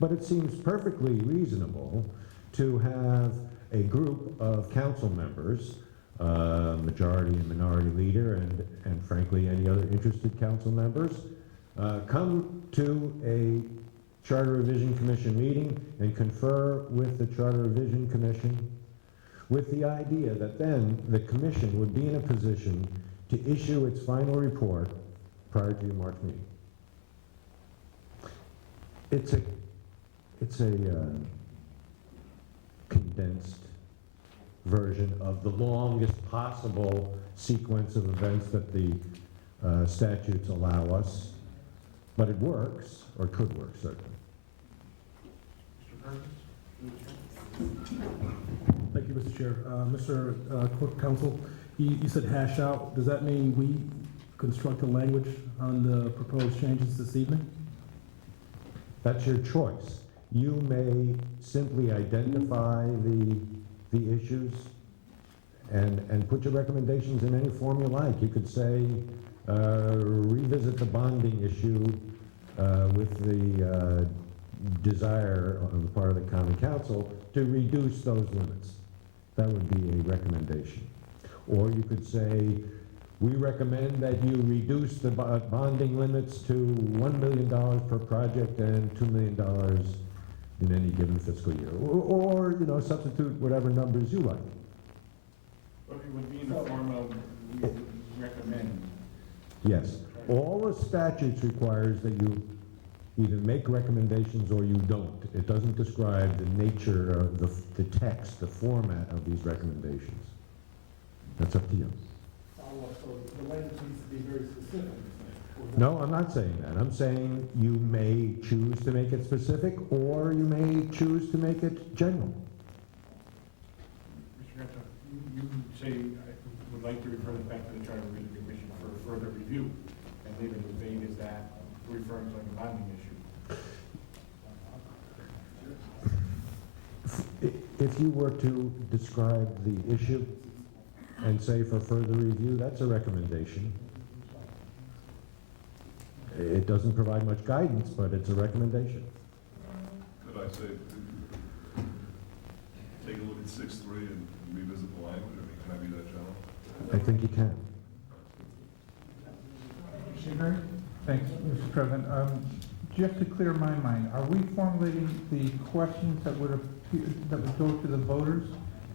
But it seems perfectly reasonable to have a group of council members, majority and minority leader, and frankly, any other interested council members, come to a Charter Revision Commission meeting and confer with the Charter Revision Commission with the idea that then the commission would be in a position to issue its final report prior to your March meeting. It's a condensed version of the longest possible sequence of events that the statutes allow us, but it works, or could work, certainly. Thank you, Mr. Chair. Mr. Clerk Counsel, you said hash out. Does that mean we construct the language on the proposed changes this evening? That's your choice. You may simply identify the issues and put your recommendations in any form you like. You could say, revisit the bonding issue with the desire on the part of the Common Council to reduce those limits. That would be a recommendation. Or you could say, we recommend that you reduce the bonding limits to $1 million per project and $2 million in any given fiscal year. Or you know, substitute whatever numbers you like. But it would be in the form of, we recommend. Yes. All the statutes requires that you either make recommendations or you don't. It doesn't describe the nature of the text, the format of these recommendations. That's up to you. So the language needs to be very specific. No, I'm not saying that. I'm saying you may choose to make it specific, or you may choose to make it general. Mr. Granta, you say, I would like to refer this back to the Charter Revision Commission for further review, and leave it as vague as that, referring to like a bonding issue. If you were to describe the issue and say for further review, that's a recommendation. It doesn't provide much guidance, but it's a recommendation. Could I say, take a look at 6.3 and revisit the language? I mean, can I be that general? I think you can. Sugary? Thanks, Mr. President. Just to clear my mind, are we formulating the questions that would go to the voters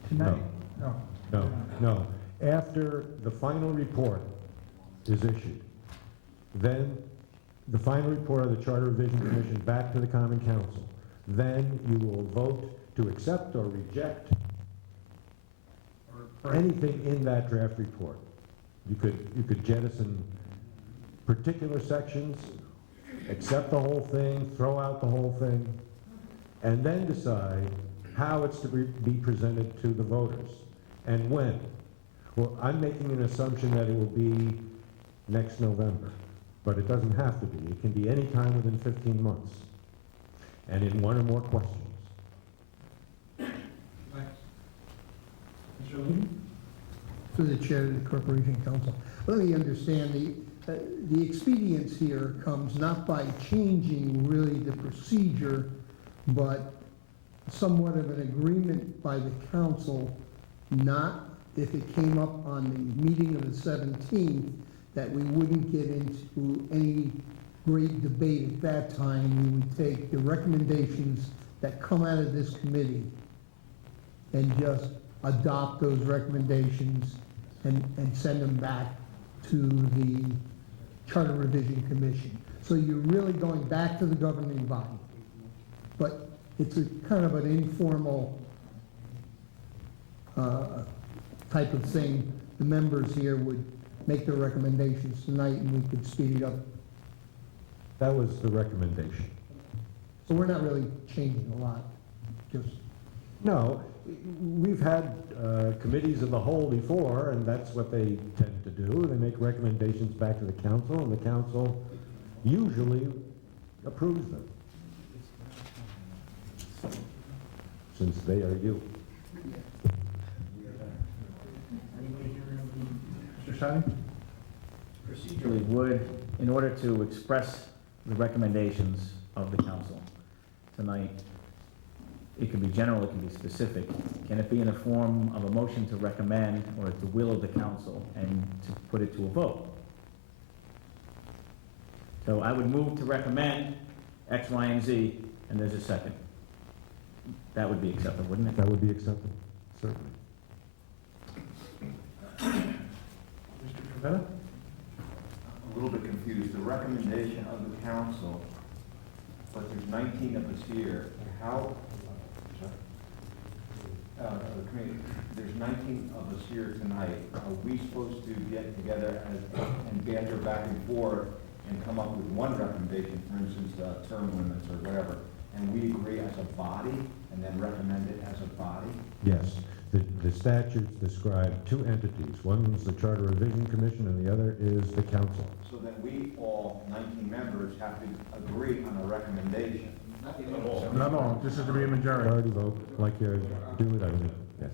tonight? No. No. After the final report is issued, then the final report of the Charter Revision Commission back to the Common Council, then you will vote to accept or reject anything in that draft report. You could jettison particular sections, accept the whole thing, throw out the whole thing, and then decide how it's to be presented to the voters and when. Well, I'm making an assumption that it will be next November, but it doesn't have to be. It can be any time within 15 months, and in one or more questions. Thanks. Mr. Levy? Through the chair of the Corporation Council. Let me understand, the expedience here comes not by changing really the procedure, but somewhat of an agreement by the council, not if it came up on the meeting of the 17th, that we wouldn't get into any great debate at that time. We would take the recommendations that come out of this committee and just adopt those recommendations and send them back to the Charter Revision Commission. So you're really going back to the governing body. But it's a kind of an informal type of thing. The members here would make their recommendations tonight and we could speed it up. That was the recommendation. So we're not really changing a lot, just. No, we've had committees of the whole before, and that's what they tend to do. They make recommendations back to the council, and the council usually approves them, since they are you. Mr. Sadi? Procedurally would, in order to express the recommendations of the council, to tonight, it can be general, it can be specific. Can it be in the form of a motion to recommend or at the will of the council and to put it to a vote? So I would move to recommend X, Y, and Z, and there's a second. That would be acceptable, wouldn't it? That would be acceptable, certainly. Mr. Trevetta? I'm a little bit confused. The recommendation of the council, but there's 19 of us here. How, the committee, there's 19 of us here tonight. Are we supposed to get together and banter back and forth and come up with one recommendation, for instance, term limits or whatever, and we agree as a body and then recommend it as a body? Yes, the statutes describe two entities. One's the Charter Revision Commission and the other is the council. So then we all, 19 members, have to agree on a recommendation. Not all, this is to be a majority. Majority vote, like you do with everything, yes.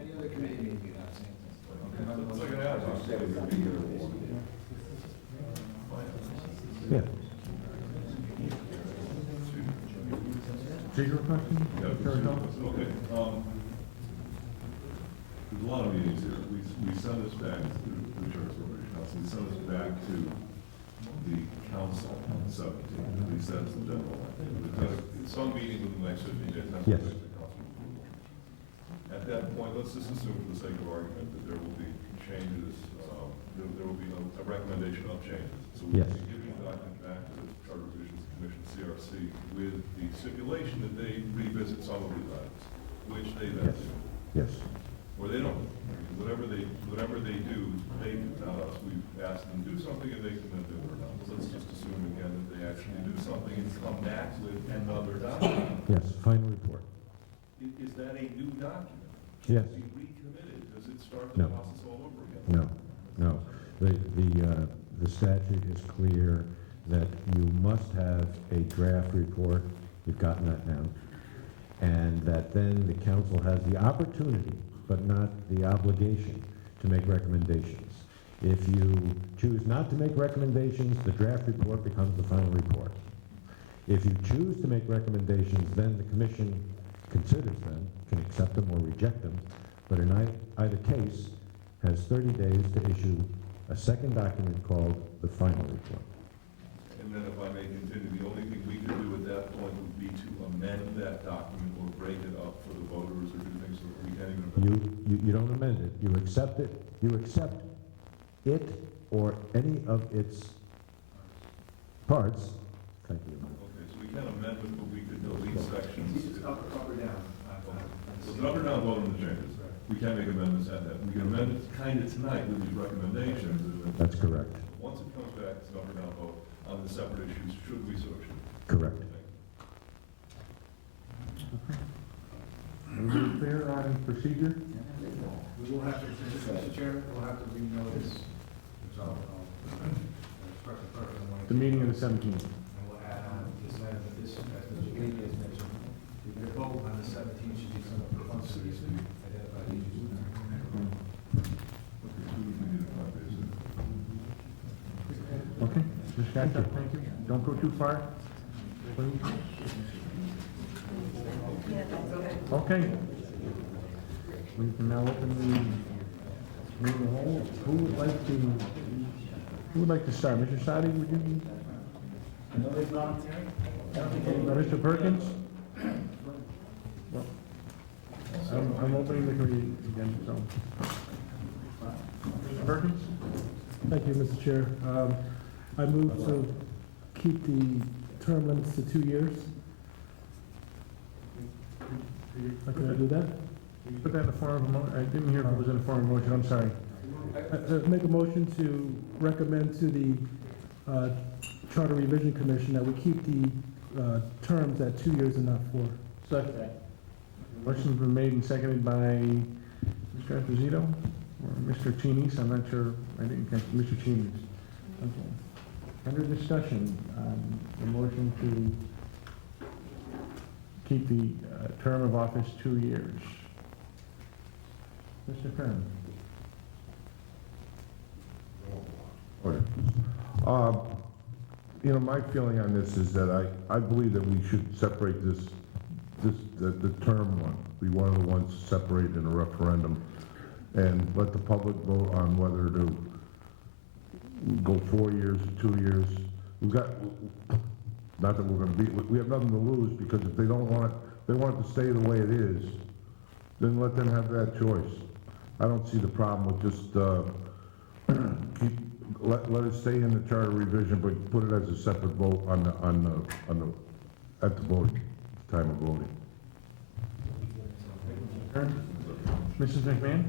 Any other committee may do that same thing. It's like an ad hoc. As I said, it would be your board. Yeah. Secret question? Yeah, Mr. Hill? okay. There's a lot of meetings here. We send this back to the Church Corporation Council. We send this back to the council on the 17th. We send some general. Some meeting within the next 15 days. That's Yes. the council approval. At that point, let's just assume for the sake of argument that there will be changes, there will be a recommendation of changes. So we Yes. will be giving the document back to the Charter Revisions Commission, CRC, with the stipulation that they revisit some of these items, which they then Yes. do. Yes, Or they don't. Whatever they do, they do, not us. We've asked them to do something and they can then do it or not. So let's just assume again that they actually do something and come back with another document. yes, final report. Is that a new document? Yes. Is it recommitted? Does it start No. the process all over again? No, no. The statute is clear that you must have a draft report, you've gotten that now, and that then the council has the opportunity, but not the obligation, to make recommendations. If you choose not to make recommendations, the draft report becomes the final report. If you choose to make recommendations, then the commission considers them, can accept them or reject them, but in either case, has 30 days to issue a second document called the final report. And then if I may continue, the only thing we could do at that point would be to amend that document or break it up for the voters or do things so that we can't even. You don't amend it, you accept it or any of its parts, thank you. Okay, so we can't amend it, but we could delete sections. Up or down? So it's an up or down vote on the changes. We can't make amendments at that. We can amend it kind of tonight with these recommendations. And then That's correct, once it comes back, it's an up or down vote on the separate issues, should we so choose. correct. Are we clear on procedure? We will have to, Mr. Chair, we'll have to renotice, so, special purpose, and when The meeting of the 17th. and we'll add on this item, but this, as Mr. Lee has mentioned, the vote on the 17th should be some of the functions to identify the issues. Okay, Ms. Gatsa, thank you. Don't go too far, please. Okay. We can now open the meeting. Who would like to start? Mr. Sadi, would you? Mr. Perkins? I'm opening the committee again, so. Mr. Perkins? Thank you, Mr. Chair. I move to keep the term limits to 2 years. Can I do that? Put that in the form of a motion. I didn't hear if it was in the form of a motion, I'm sorry. Make a motion to recommend to the Charter Revision Commission that we keep the terms at 2 years and not 4. Second. Motion's been made and seconded by Mr. Esposito or Mr. Cheney, I'm not sure, I didn't catch Mr. Cheney. Okay. Under discussion, the motion to keep the term of office 2 years. Mr. Kern. Order. you know, my feeling on this is that I believe that we should separate the term one, be one of the ones separated in a referendum, and let the public vote on whether to go 4 years or 2 years. We've got, not that we're gonna be, we have nothing to lose, because if they don't want it, they want it to stay the way it is, then let them have that choice. I don't see the problem with just, let it stay in the charter revision, but put it as a separate vote at the voting, time of voting. Mrs. McMahon?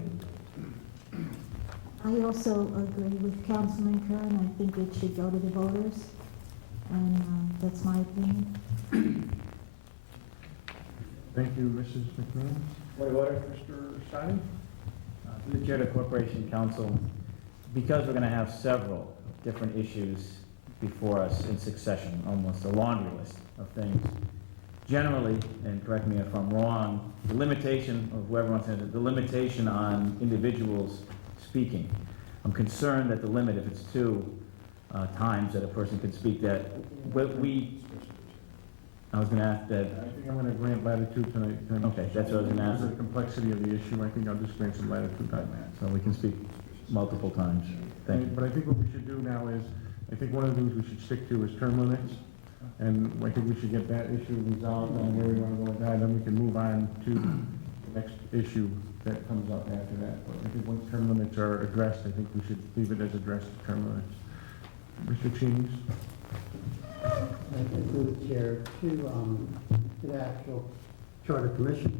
I also agree with Councilman Kern. I think it should go to the voters, and that's my opinion. Thank you, Mrs. McMahon. Point of order. Mr. Stein? Through the chair to Corporation Council, because we're gonna have several different issues before us in succession, almost a laundry list of things. Generally, and correct me if I'm wrong, the limitation, or whoever wants to answer, the limitation on individuals speaking. I'm concerned that the limit, if it's 2 times that a person can speak, that I was gonna ask that, I think I'm gonna grant latitude tonight. okay, that's what I was gonna ask. Because of the complexity of the issue, I think I'll just grant some latitude on that. So we can speak multiple times. Thank you. But I think what we should do now is, I think one of the things we should stick to is term limits. And I think we should get that issue resolved on where we want to go with that, then we can move on to the next issue that comes up after that. But I think once term limits are addressed, I think we should leave it as addressed term limits. Mr. Cheney? Through the chair, to the actual charter commission.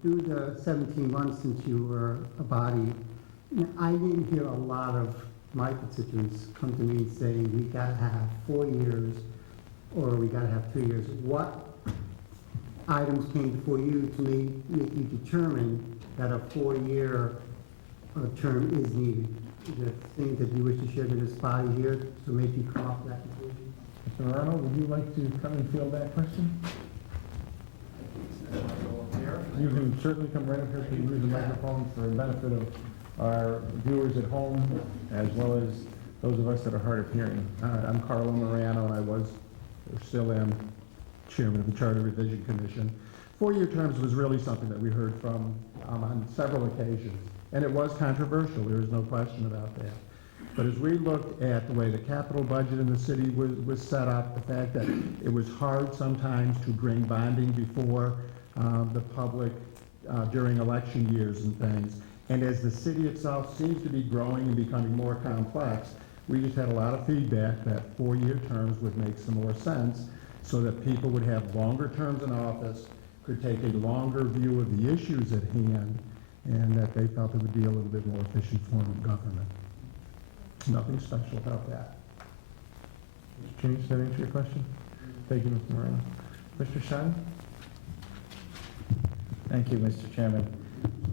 Through the 17 months since you were a body, I didn't hear a lot of my constituents come to me and say, we gotta have 4 years, or we gotta have 2 years. What items came before you to make you determine that a 4-year term is needed? Is there things that you wish to share to this body here to make you come up with that conclusion? Mr. Morano, would you like to come and field that question? You can certainly come right up here to use the microphone for the benefit of our viewers at home, as well as those of us that are hard of hearing. I'm Carlo Morano, and I was, or still am, chairman of the Charter Revision Commission. 4-year terms was really something that we heard from on several occasions, and it was controversial, there is no question about that. But as we looked at the way the capital budget in the city was set up, the fact that it was hard sometimes to bring bonding before the public during election years and things, and as the city itself seems to be growing and becoming more complex, we just had a lot of feedback that 4-year terms would make some more sense so that people would have longer terms in office, could take a longer view of the issues at hand, and that they felt it would be a little bit more efficient form of government. Nothing special about that. Mr. Cheney, does that answer your question? Thank you, Mr. Morano. Mr. Stein? Thank you, Mr. Chairman.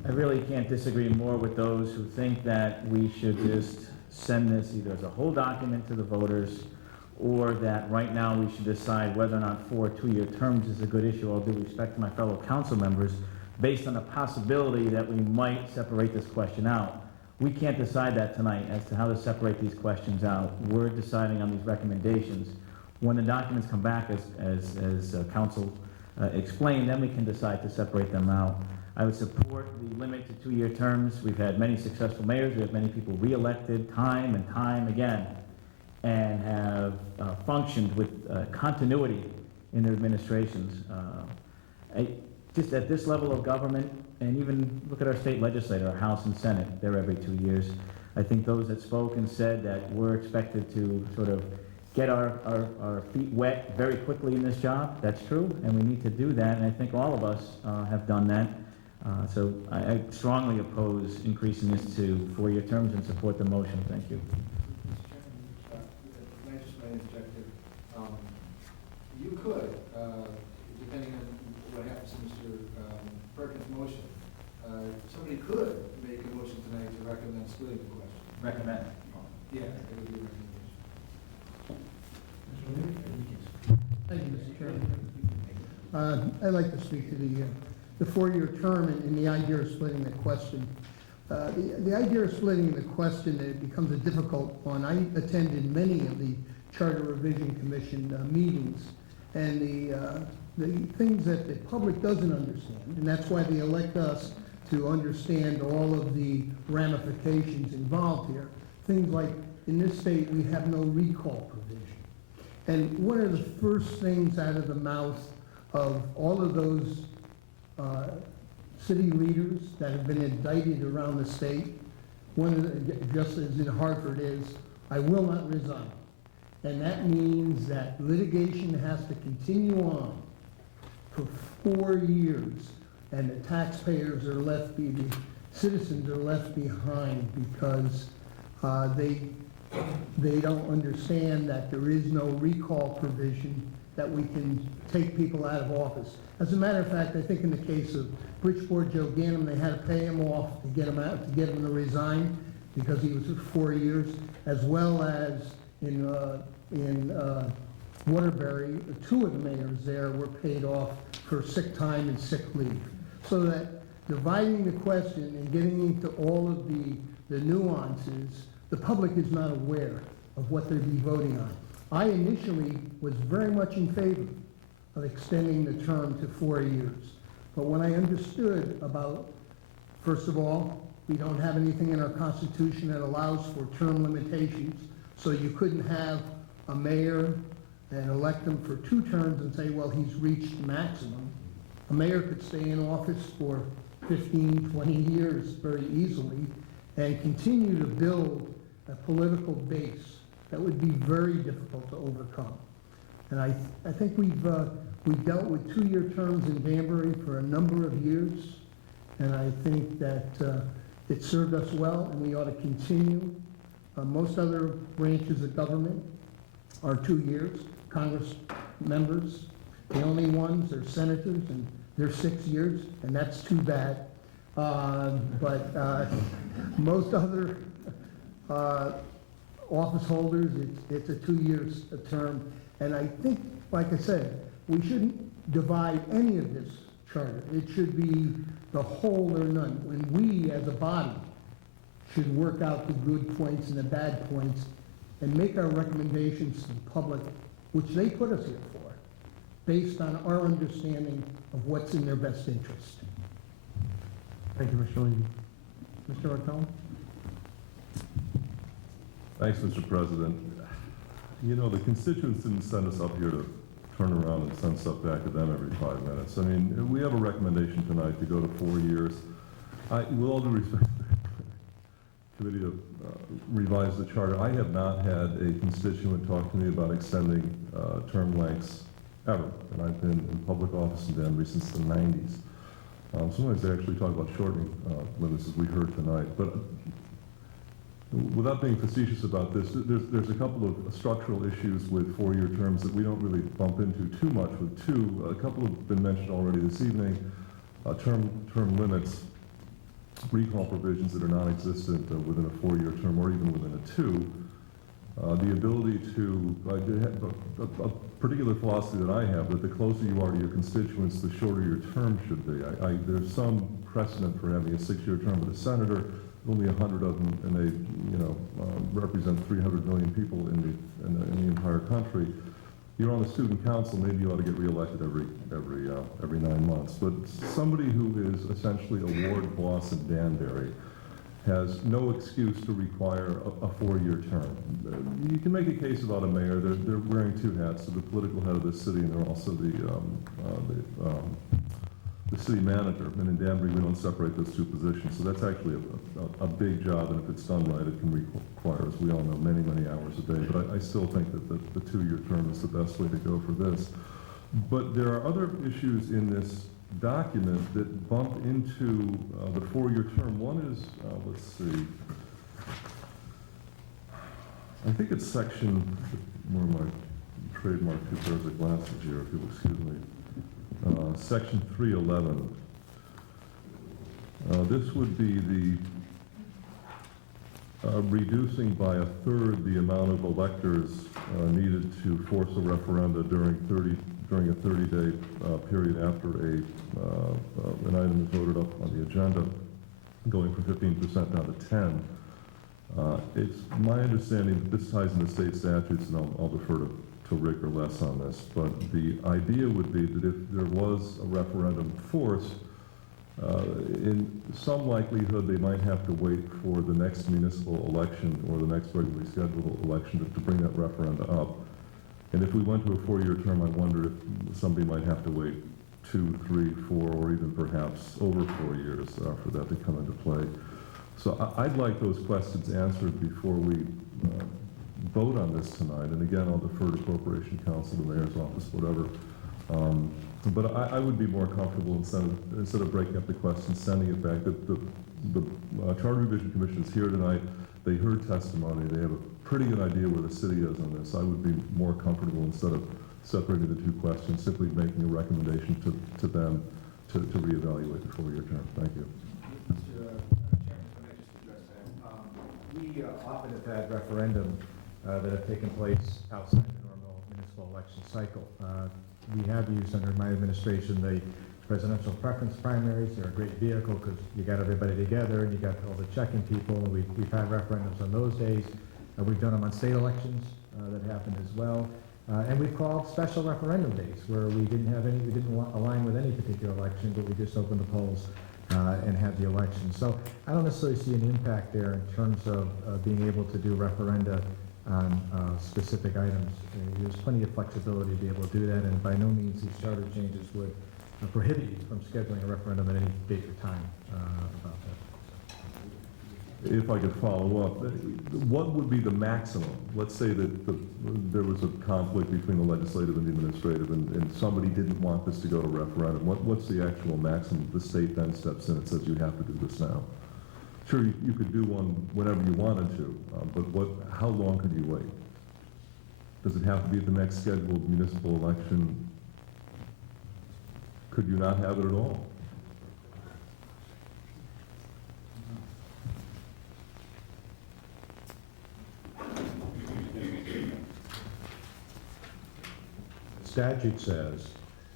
I really can't disagree more with those who think that we should just send this either as a whole document to the voters, or that right now we should decide whether or not 4 2-year terms is a good issue. All due respect to my fellow council members, based on the possibility that we might separate this question out. We can't decide that tonight as to how to separate these questions out. We're deciding on these recommendations. When the documents come back, as council explained, then we can decide to separate them out. I would support the limit to 2-year terms. We've had many successful mayors. We have many people re-elected time and time again, and have functioned with continuity in their administrations. Just at this level of government, and even look at our state legislature, our House and Senate, they're every 2 years. I think those that spoke and said that we're expected to sort of get our feet wet very quickly in this job, that's true, and we need to do that, and I think all of us have done that. So I strongly oppose increasing this to 4-year terms and support the motion. Thank you. Can I just interject here? You could, depending on what happens to Mr. Perkins' motion, somebody could make a motion tonight to recommend splitting the question. Recommend. Yeah, it would be a recommendation. Thank you, Mr. Chairman. I'd like to speak to the 4-year term and the idea of splitting the question. The idea of splitting the question, it becomes a difficult one. I attended many of the Charter Revision Commission meetings. And the things that the public doesn't understand, and that's why they elect us to understand all of the ramifications involved here. Things like, in this state, we have no recall provision. And one of the first things out of the mouth of all of those city leaders that have been indicted around the state, one of the, just as in Hartford, is, I will not resign. And that means that litigation has to continue on for 4 years, and the taxpayers are left, the citizens are left behind because they don't understand that there is no recall provision that we can take people out of office. As a matter of fact, I think in the case of Bridgeport Joe Ganim, they had to pay him off to get him out, to get him to resign because he was for 4 years, as well as in Waterbury, 2 of the mayors there were paid off for sick time and sick leave. So that dividing the question and getting into all of the nuances, the public is not aware of what they'd be voting on. I initially was very much in favor of extending the term to 4 years. But when I understood about, first of all, we don't have anything in our Constitution that allows for term limitations, so you couldn't have a mayor and elect him for 2 terms and say, well, he's reached maximum. A mayor could stay in office for 15, 20 years very easily and continue to build a political base that would be very difficult to overcome. And I think we've dealt with 2-year terms in Danbury for a number of years, and I think that it served us well, and we ought to continue. Most other branches of government are 2 years. Congress members, the only ones are senators, and they're 6 years, and that's too bad. But most other office holders, it's a 2 years term. And I think, like I said, we shouldn't divide any of this charter. It should be the whole or none. When we, as a body, should work out the good points and the bad points and make our recommendations to the public, which they put us here for, based on our understanding of what's in their best interest. Thank you, Mr. Levy. Mr. Martell? Thanks, Mr. President. You know, the constituents didn't send us up here to turn around and send stuff back to them every 5 minutes. I mean, we have a recommendation tonight to go to 4 years. With all due respect, committee to revise the charter. I have not had a constituent talk to me about extending term lengths ever, and I've been in public office in Danbury since the 90s. Sometimes they actually talk about shortening limits, as we heard tonight. But without being facetious about this, there's a couple of structural issues with 4-year terms that we don't really bump into too much with 2. A couple have been mentioned already this evening. Term limits, recall provisions that are non-existent within a 4-year term or even within a 2. The ability to, a particular philosophy that I have, that the closer you are to your constituents, the shorter your term should be. There's some precedent for having a 6-year term with a senator, only 100 of them, and they, represent 300 million people in the entire country. You're on the student council, maybe you ought to get reelected every 9 months. But somebody who is essentially a ward boss in Danbury has no excuse to require a 4-year term. You can make a case about a mayor. They're wearing 2 hats. They're the political head of the city, and they're also the city manager. And in Danbury, we don't separate those 2 positions. So that's actually a big job, and if it's done right, it can require, as we all know, many, many hours a day. But I still think that the 2-year term is the best way to go for this. But there are other issues in this document that bump into the 4-year term. One is, let's see, I think it's section, where my trademark 2 pairs of glasses here, if you'll excuse me. Section 311. This would be the reducing by 1/3 the amount of electors needed to force a referenda during a 30-day period after an item is voted up on the agenda, going from 15% down to 10. It's my understanding that this ties into state statutes, and I'll defer to Rick or Les on this, but the idea would be that if there was a referendum forced, in some likelihood, they might have to wait for the next municipal election or the next regularly scheduled election to bring that referenda up. And if we went to a 4-year term, I wonder if somebody might have to wait 2, 3, 4, or even perhaps over 4 years for that to come into play. So I'd like those questions answered before we vote on this tonight. And again, I'll defer to Corporation Counsel, the Mayor's Office, whatever. But I would be more comfortable instead of breaking up the question, sending it back. The Charter Revision Commission is here tonight. They heard testimony. They have a pretty good idea where the city is on this. I would be more comfortable instead of separating the two questions, simply making a recommendation to them to reevaluate the 4-year term. Thank you. Mr. Chairman, if I may just address that. We often have had referendum that have taken place outside the normal municipal election cycle. We have used under my administration the presidential preference primaries. They're a great vehicle because you got everybody together and you got all the checking people. We've had referendums on those days. We've done them on state elections that happened as well. And we've called special referendum days where we didn't align with any particular election, but we just opened the polls and had the election. So I don't necessarily see an impact there in terms of being able to do referenda on specific items. There's plenty of flexibility to be able to do that, and by no means these charter changes would prohibit you from scheduling a referendum at any date or time about that. If I could follow up, what would be the maximum? Let's say that there was a conflict between the legislative and the administrative, and somebody didn't want this to go to referendum. What's the actual maximum? The state then steps in and says you have to do this now. Sure, you could do one whenever you wanted to, but how long could you wait? Does it have to be at the next scheduled municipal election? Could you not have it at all? The statute says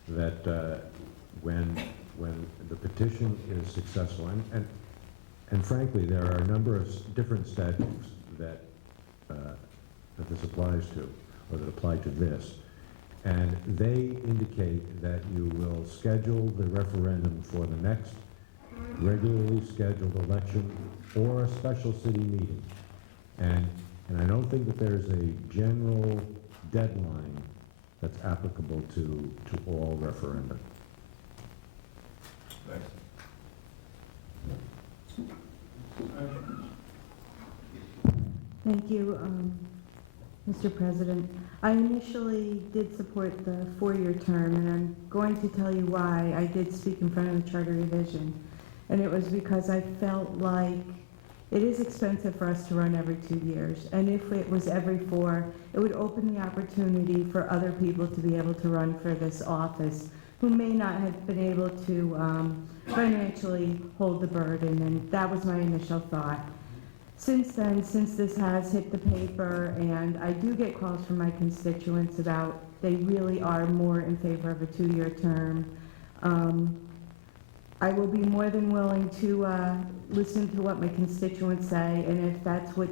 that when the petition is successful, and frankly, there are a number of different statutes that this applies to, or that apply to this, and they indicate that you will schedule the referendum for the next regularly scheduled election or a special city meeting. And I don't think that there's a general deadline that's applicable to all referenda. Thanks. Thank you, Mr. President. I initially did support the 4-year term, and I'm going to tell you why I did speak in front of the Charter Revision. And it was because I felt like it is expensive for us to run every 2 years. And if it was every 4, it would open the opportunity for other people to be able to run for this office who may not have been able to financially hold the burden. And that was my initial thought. Since then, since this has hit the paper, and I do get calls from my constituents about they really are more in favor of a 2-year term, I will be more than willing to listen to what my constituents say, and if that's what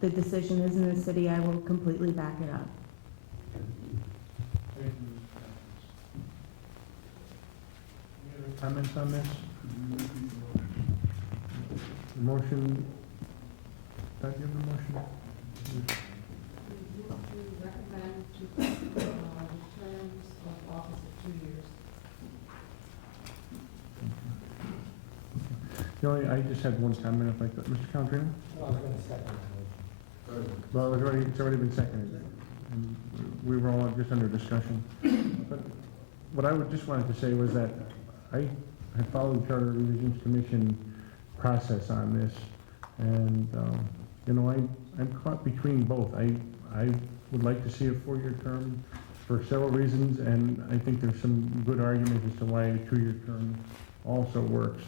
the decision is in the city, I will completely back it up. Any other comments on this? The motion, Doug, you have the motion? Recommend to terms of office of 2 years. I just had one comment if I could. Mr. Caltrino? Well, it's already been seconded. And we were all just under discussion. But what I just wanted to say was that I had followed the Charter Revisions Commission process on this, and I'm caught between both. I would like to see a 4-year term for several reasons, and I think there's some good arguments as to why a 2-year term also works.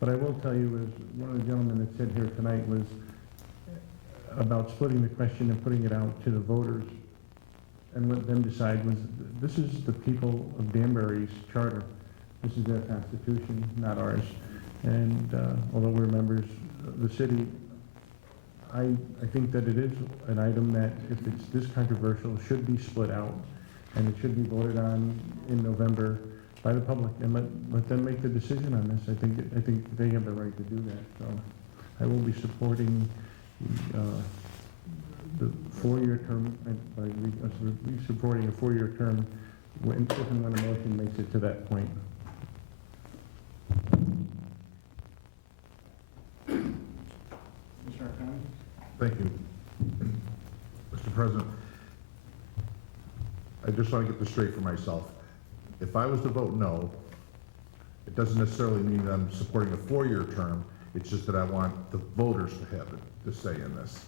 But I will tell you, as one of the gentlemen that said here tonight was about splitting the question and putting it out to the voters and let them decide, was this is the people of Danbury's charter. This is their constitution, not ours. And although we're members of the city, I think that it is an item that, if it's this controversial, should be split out, and it should be voted on in November by the public, and let them make the decision on this. I think they have the right to do that, so I will be supporting the four-year term, and be supporting a four-year term when, if and when a motion makes it to that point. Mr. Arcani? Thank you. Mr. President, I just want to get this straight for myself. If I was to vote no, it doesn't necessarily mean that I'm supporting a four-year term, it's just that I want the voters to have it, to say in this.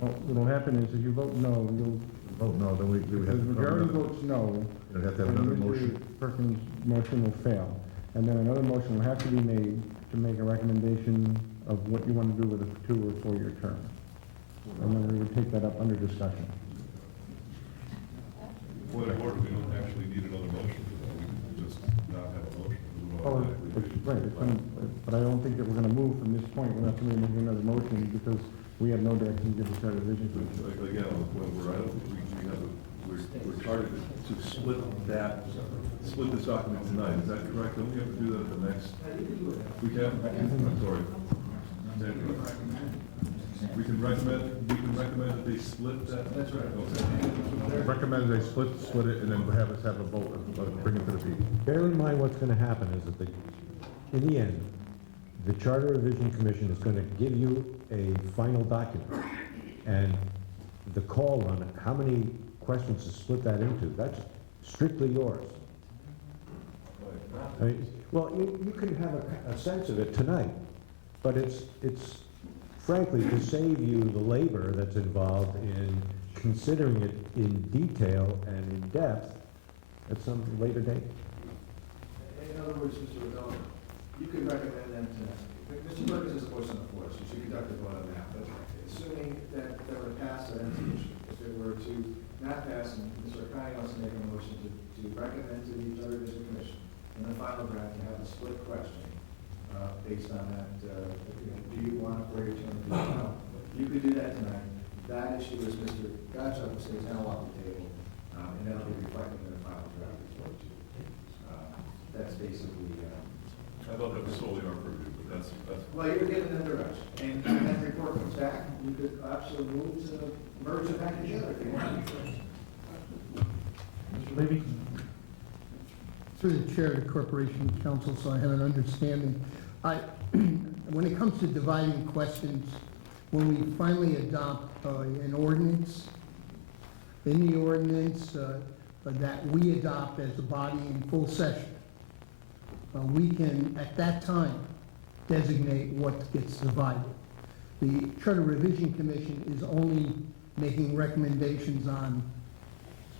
Well, what'll happen is, if you vote no, you'll, Vote no, then we if would the have to. majority votes no, We'd have to have then another Mr. motion. Perkins' motion will fail. And then another motion will have to be made to make a recommendation of what you want to do with a 2 or 4 year term. And then we would take that up under discussion. Point of order, we don't actually need another motion for that, we can just not have a motion. It would Oh, automatically be- right, but I don't think that we're gonna move from this point without somebody making another motion, because we have no direction to give the Charter Revision Commission. Again, on the point where I don't think we have, we're targeted to split this document tonight, is that correct? Don't we have to do that at the next? We can, I'm sorry. We can recommend that they split that? That's right. Okay. Recommend they split it, and then have us have a vote, bring it to the people. Bear in mind what's gonna happen is that in the end, the Charter Revision Commission is gonna give you a final document. And the call on how many questions to split that into, that's strictly yours. I mean, well, you can have a sense of it tonight, but it's frankly to save you the labor that's involved in considering it in detail and in depth at some later date. In other words, Mr. Rebello, you could recommend them to, Mr. Perkins has a motion on the floor, so you should conduct a vote on that. But assuming that were to pass, that ends the issue. If it were to not pass, and Mr. Arcani wants to make a motion to recommend to the Charter Revision Commission in the final draft to have a split question, based on that, do you want a four-year term? Do you not? You could do that tonight. That issue, as Mr. Gottschalk says, now off the table, and that'll be reflected in the final draft as well, too. That's basically, I thought that was solely our purview, but that's. well, you're getting that direction. And when that report comes back, you could absolutely move to merge it back together if you want. Mr. Levy? Through the chair of the Corporation Council, so I have an understanding. When it comes to dividing questions, when we finally adopt an ordinance, in the ordinance that we adopt as a body in full session, we can, at that time, designate what gets divided. The Charter Revision Commission is only making recommendations on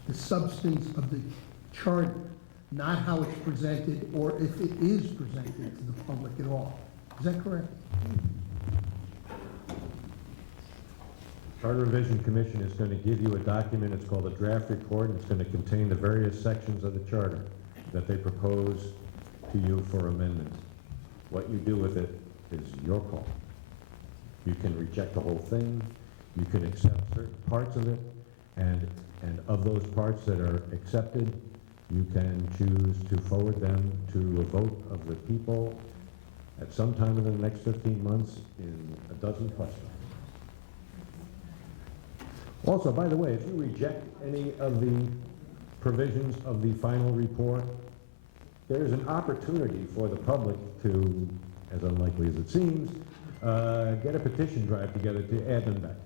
the substance of the charter, not how it's presented or if it is presented to the public at all. Is that correct? Charter Revision Commission is going to give you a document, it's called a draft report, and it's going to contain the various sections of the charter that they propose to you for amendment. What you do with it is your call. You can reject the whole thing, you can accept certain parts of it, and of those parts that are accepted, you can choose to forward them to a vote of the people at some time in the next 15 months in a dozen questions. Also, by the way, if you reject any of the provisions of the final report, there's an opportunity for the public to, as unlikely as it seems, get a petition drive together to add them back.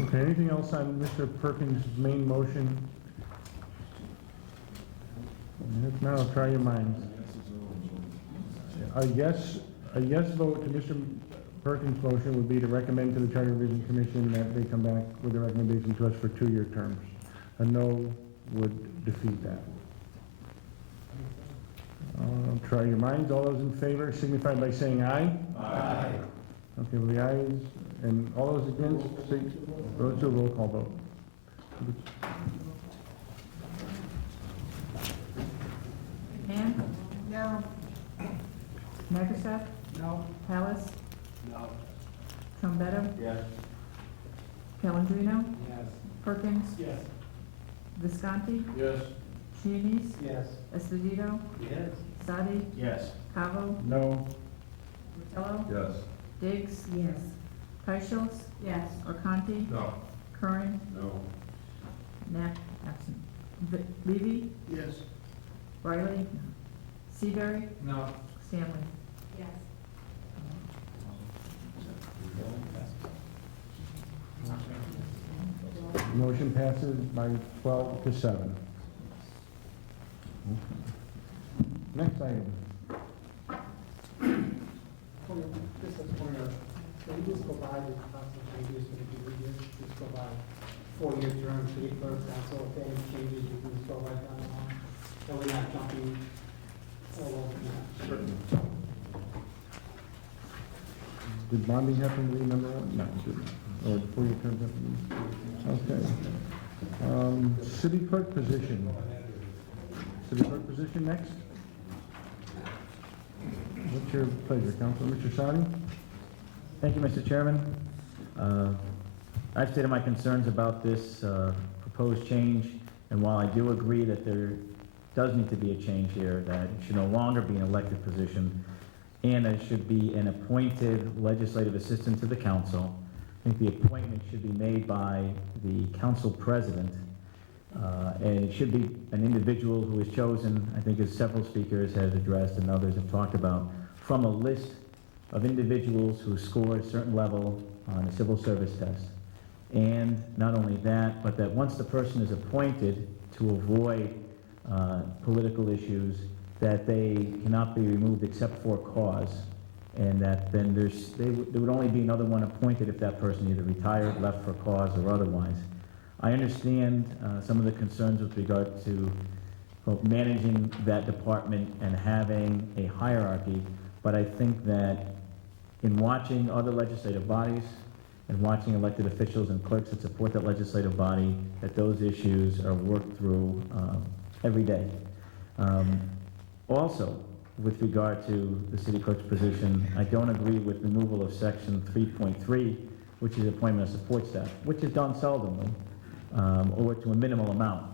Okay, anything else on Mr. Perkins' main motion? If not, I'll try your minds. A yes vote to Mr. Perkins' motion would be to recommend to the Charter Revision Commission that they come back with a recommendation to us for 2-year terms. A no would defeat that. Try your minds. All those in favor signify by saying aye. Aye. Okay, well, the ayes, and all those against, say, let's do a roll call vote. Ann? No. Nagaseth, No. Hallis, No. Trombetta, Yes. Calendino, Yes. Perkins, Yes. Yes. Visconti, Cheney, Yes. Esposito, Yes. Sadi, Yes. Cavo, No. Vitello, Yes. Diggs. Yes. Titles. Yes. Orkanti, No. Curran, No. Knapp, absent. Levy, Yes. Riley, Seabury, No. Stanley. Yes. Motion passes by 12 to 7. Next item. Just a pointer, can you just go by the council changes, when you read this, just go by 4-year term, city clerk, council, if any changes, you can just go right down the line. So we're not jumping all over the map. Did Bondi happen to be number one? No, it didn't. Or 4-year terms have to be? Okay. City clerk position. City clerk position next? What's your pleasure, Councilor? Mr. Sadi? Thank you, Mr. Chairman. I've stated my concerns about this proposed change, and while I do agree that there does need to be a change here, that it should no longer be an elected position, and it should be an appointed legislative assistant to the council, I think the appointment should be made by the council president, and it should be an individual who is chosen, I think as several speakers have addressed and others have talked about, from a list of individuals who score a certain level on a civil service test. And not only that, but that once the person is appointed, to avoid political issues, that they cannot be removed except for cause, and that then there would only be another one appointed if that person either retired, left for cause, or otherwise. I understand some of the concerns with regard to managing that department and having a hierarchy, but I think that in watching other legislative bodies and watching elected officials and clerks that support that legislative body, that those issues are worked through every day. Also, with regard to the city clerk's position, I don't agree with removal of section 3.3, which is appointment of support staff, which is done seldomly, or to a minimal amount,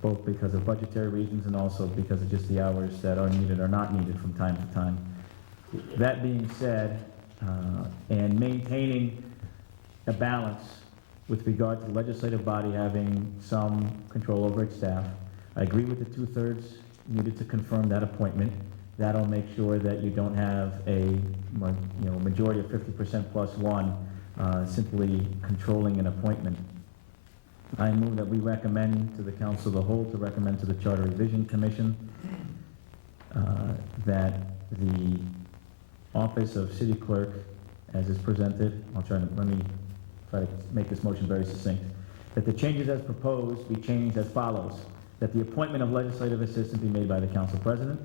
both because of budgetary reasons and also because of just the hours that are needed or not needed from time to time. That being said, and maintaining a balance with regard to the legislative body having some control over its staff, I agree with the 2/3 needed to confirm that appointment. That'll make sure that you don't have a majority of 50% plus one simply controlling an appointment. I move that we recommend to the council of the whole to recommend to the Charter Revision Commission that the office of city clerk, as is presented, let me try to make this motion very succinct, that the changes as proposed be changed as follows: that the appointment of legislative assistant be made by the council president,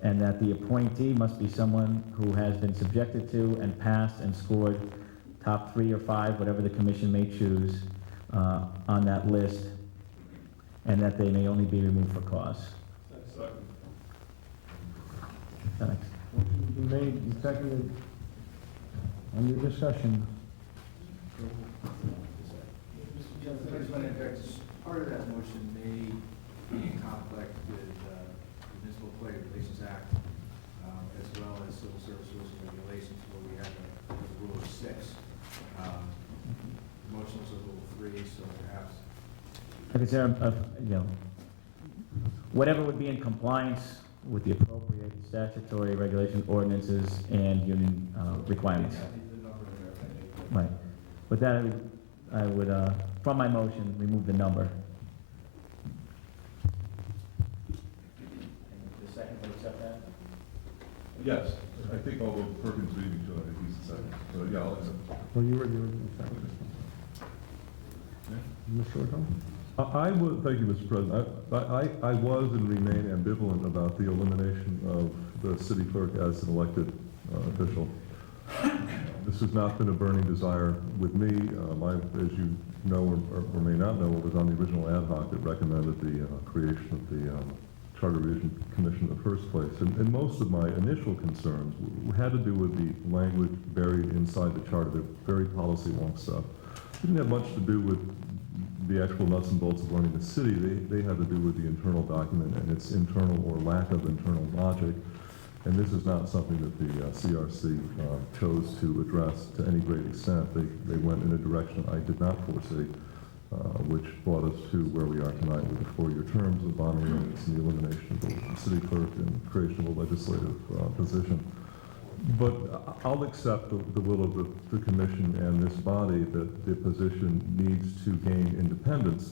and that the appointee must be someone who has been subjected to and passed and scored top 3 or 5, whatever the commission may choose, on that list, and that they may only be removed for cause. Thanks. Motion's been made and seconded. Under discussion. Mr. Chairman, I just want to interject, part of that motion may be in conflict with the Municipal Employee Relations Act, as well as Civil Service Rules and Regulations, where we have a rule of 6. The motion was a rule of 3, so perhaps. Like I said, whatever would be in compliance with the appropriate statutory regulation ordinances and union requirements. Right. With that, I would, from my motion, remove the number. The second, will accept that? Yes, I think although Perkins leaving, so I think he's the second. So, yeah, I'll accept. Well, you were second. Mr. O'Donnell? I would, thank you, Mr. President. I was and remain ambivalent about the elimination of the city clerk as an elected official. This has not been a burning desire with me. As you know or may not know, was on the original ad hoc that recommended the creation of the Charter Revision Commission in the first place. And most of my initial concerns had to do with the language buried inside the charter, the very policy wonk stuff. Didn't have much to do with the actual nuts and bolts of running the city. They had to do with the internal document and its internal or lack of internal logic. And this is not something that the CRC chose to address to any great extent. They went in a direction I did not foresee, which brought us to where we are tonight with the 4-year terms, the bonding limits, and the elimination of the city clerk and creation of a legislative position. But I'll accept the will of the commission and this body that the position needs to gain independence.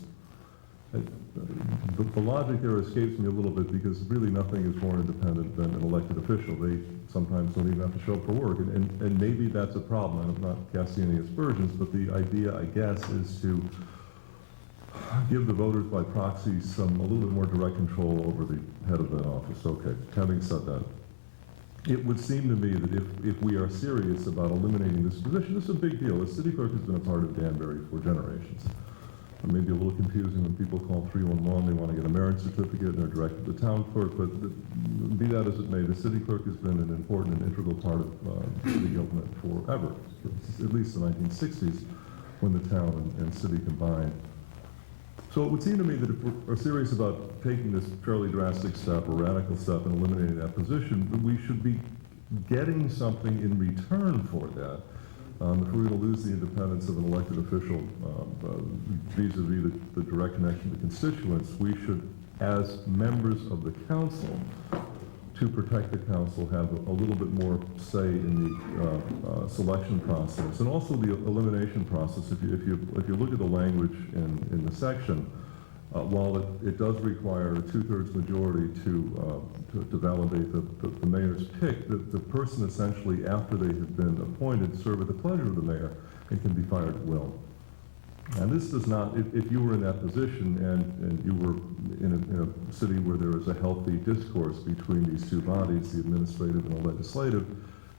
The logic there escapes me a little bit because really nothing is more independent than an elected official. They sometimes don't even have to show up for work, and maybe that's a problem. I'm not casting any aspersions, but the idea, I guess, is to give the voters by proxy a little bit more direct control over the head of that office. Okay, having said that, it would seem to me that if we are serious about eliminating this position, this is a big deal. The city clerk has been a part of Danbury for generations. It may be a little confusing when people call 311, they want to get a merit certificate, and they're directed to the town clerk, but be that as it may, the city clerk has been an important and integral part of city government forever, at least the 1960s, when the town and city combined. So it would seem to me that if we're serious about taking this fairly drastic step, or radical step, and eliminating that position, we should be getting something in return for that. If we're going to lose the independence of an elected official vis-a-vis the direct connection to constituents, we should, as members of the council, to protect the council, have a little bit more say in the selection process, and also the elimination process. If you look at the language in the section, while it does require a 2/3 majority to validate the mayor's pick, the person essentially, after they have been appointed, serve at the pleasure of the mayor and can be fired at will. And this does not, if you were in that position and you were in a city where there is a healthy discourse between these two bodies, the administrative and the legislative,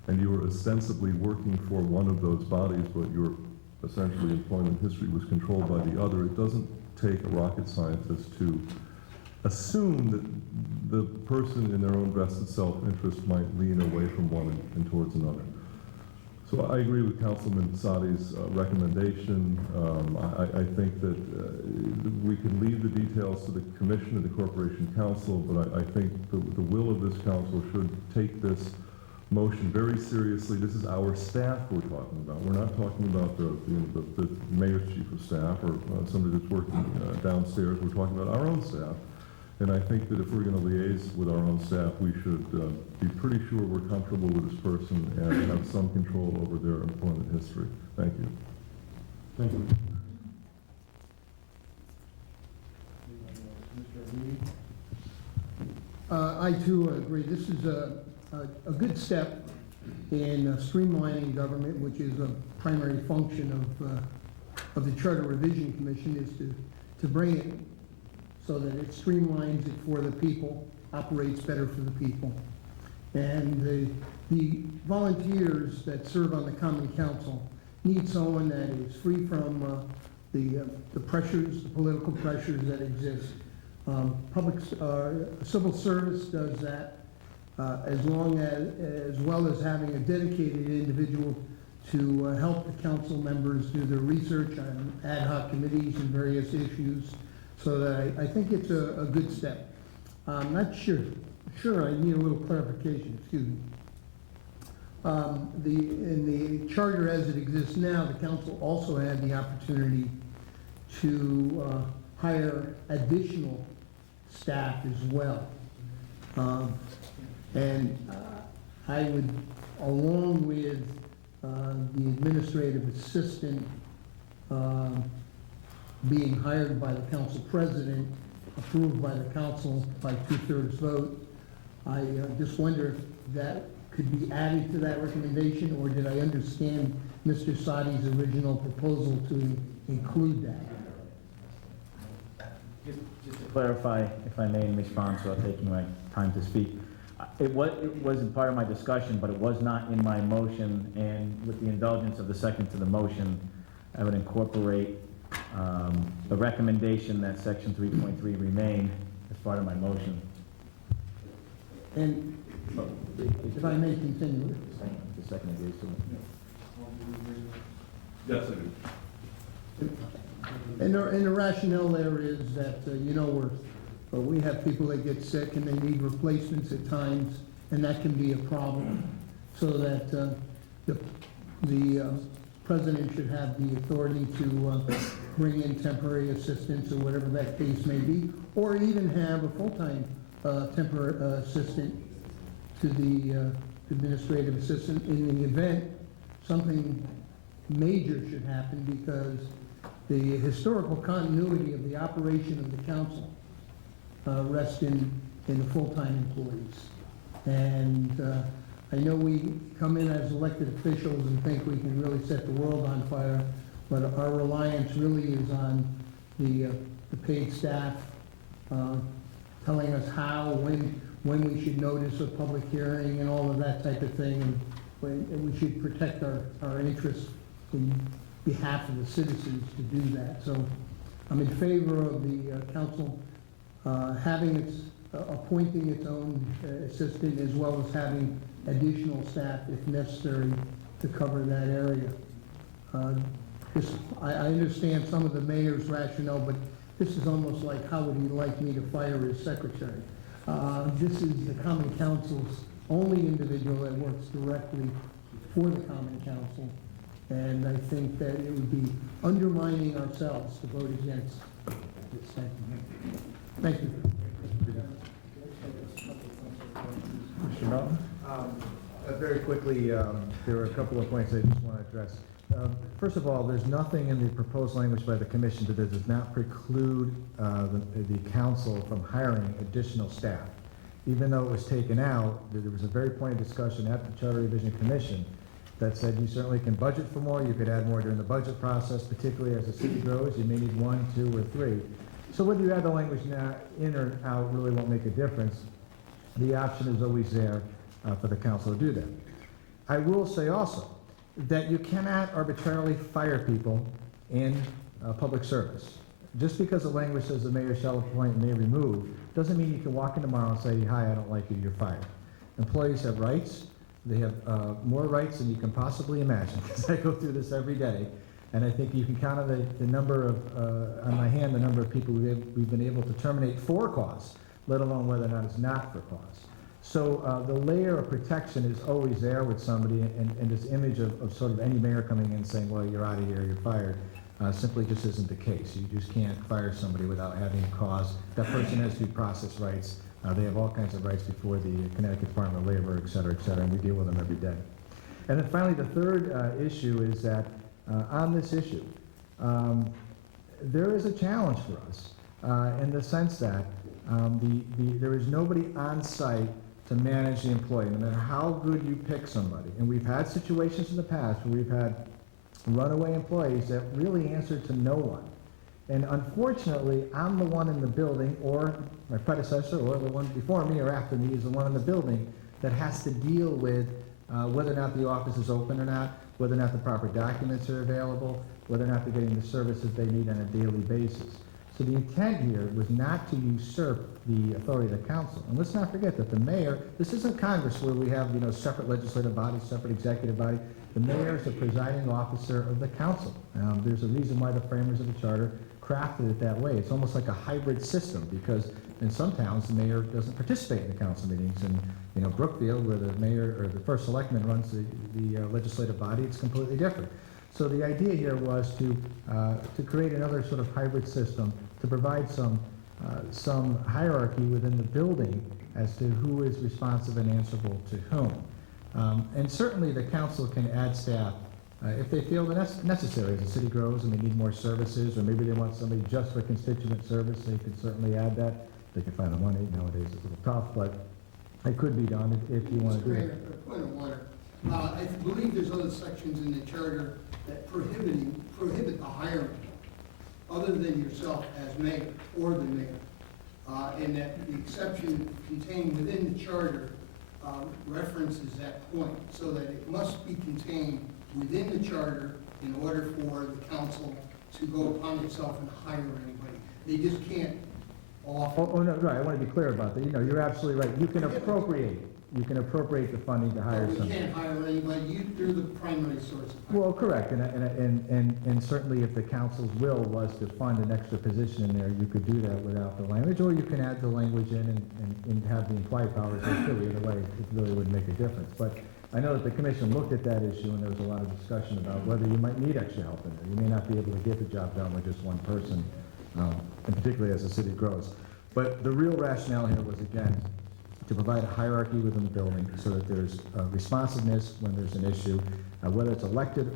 and you were ostensibly working for one of those bodies, but your essentially employment history was controlled by the other, it doesn't take a rocket scientist to assume that the person in their own vested self-interest might lean away from one and towards another. So I agree with Councilman Sadi's recommendation. I think that we can leave the details to the commission and the corporation council, but I think the will of this council should take this motion very seriously. This is our staff we're talking about. We're not talking about the mayor's chief of staff or somebody that's working downstairs. We're talking about our own staff. And I think that if we're going to liaise with our own staff, we should be pretty sure we're comfortable with this person and have some control over their employment history. Thank you. Thank you. I too agree. This is a good step in streamlining government, which is a primary function of the Charter Revision Commission, is to bring it so that it streamlines it for the people, operates better for the people. And the volunteers that serve on the Common Council need someone that is free from the pressures, the political pressures that exist. Civil service does that as well as having a dedicated individual to help the council members do their research on ad hoc committees and various issues. So that I think it's a good step. I'm not sure, I need a little clarification, excuse me. In the charter as it exists now, the council also had the opportunity to hire additional staff as well. And I would, along with the administrative assistant being hired by the council president, approved by the council by 2/3 vote, I just wonder if that could be added to that recommendation, or did I understand Mr. Sadi's original proposal to include that? Just to clarify, if I may, in response without taking my time to speak, it wasn't part of my discussion, but it was not in my motion, and with the indulgence of the second to the motion, I would incorporate the recommendation that section 3.3 remain as part of my motion. And if I may continue, The second agrees to it. Yes, I do. and the rationale there is that, we have people that get sick and they need replacements at times, and that can be a problem. So that the president should have the authority to bring in temporary assistants or whatever that case may be, or even have a full-time temporary assistant to the administrative assistant in the event something major should happen, because the historical continuity of the operation of the council rests in the full-time employees. And I know we come in as elected officials and think we can really set the world on fire, but our reliance really is on the paid staff telling us how, when we should notice a public hearing and all of that type of thing, and we should protect our interests in behalf of the citizens to do that. So I'm in favor of the council appointing its own assistant, as well as having additional staff if necessary to cover that area. I understand some of the mayor's rationale, but this is almost like, how would he like me to fire his secretary? This is the Common Council's only individual that works directly for the Common Council, and I think that it would be undermining ourselves to vote against this. Thank you. Mr. Melton? Very quickly, there are a couple of points I just want to address. First of all, there's nothing in the proposed language by the commission that does not preclude the council from hiring additional staff. Even though it was taken out, there was a very pointed discussion at the Charter Revision Commission that said you certainly can budget for more, you could add more during the budget process, particularly as the city grows, you may need 1, 2, or 3. So whether you add the language now in or out really won't make a difference. The option is always there for the council to do that. I will say also that you cannot arbitrarily fire people in public service. Just because the language says the mayor shall appoint and may remove, doesn't mean you can walk in tomorrow and say, hi, I don't like you, you're fired. Employees have rights. They have more rights than you can possibly imagine, because I go through this every day. And I think you can count on the number of, on my hand, the number of people we've been able to terminate for cause, let alone whether or not it's not for cause. So the layer of protection is always there with somebody, and this image of sort of any mayor coming in and saying, well, you're out of here, you're fired, simply just isn't the case. You just can't fire somebody without having cause. That person has due process rights. They have all kinds of rights before the Connecticut Department of Labor, et cetera, and we deal with them every day. And then finally, the third issue is that on this issue, there is a challenge for us in the sense that there is nobody on site to manage the employee, no matter how good you pick somebody. And we've had situations in the past where we've had runaway employees that really answered to no one. And unfortunately, I'm the one in the building, or my predecessor, or the one before me or after me is the one in the building that has to deal with whether or not the office is open or not, whether or not the proper documents are available, whether or not they're getting the services they need on a daily basis. So the intent here was not to usurp the authority of the council. And let's not forget that the mayor, this isn't Congress where we have, separate legislative bodies, separate executive body. The mayor is the presiding officer of the council. There's a reason why the framers of the charter crafted it that way. It's almost like a hybrid system, because in some towns, the mayor doesn't participate in the council meetings. And, Brookfield, where the mayor or the first selectman runs the legislative body, it's completely different. So the idea here was to create another sort of hybrid system to provide some hierarchy within the building as to who is responsive and answerable to whom. And certainly the council can add staff if they feel that that's necessary. As the city grows and they need more services, or maybe they want somebody just for constituent service, they can certainly add that. They can find the money. Nowadays it's a little tough, but it could be done if you want to do it. A point of order. I believe there's other sections in the charter that prohibit the hiring other than yourself as mayor or the mayor. And that the exception contained within the charter references that point, so that it must be contained within the charter in order for the council to go upon itself and hire anybody. They just can't off. Oh, no, right, I want to be clear about that. You know, you're absolutely right. You can appropriate the funding to hire We somebody. can't hire anybody, you're the primary source. of Well, correct, and certainly if the council's will was to fund an extra position in there, you could do that without the language, or you can add the language in and have the implied powers there too. Either way, it really wouldn't make a difference. But I know that the commission looked at that issue, and there was a lot of discussion about whether you might need extra help in there. You may not be able to get the job done with just one person, and particularly as the city grows. But the real rationale here was, again, to provide a hierarchy within the building so that there's responsiveness when there's an issue, whether it's elected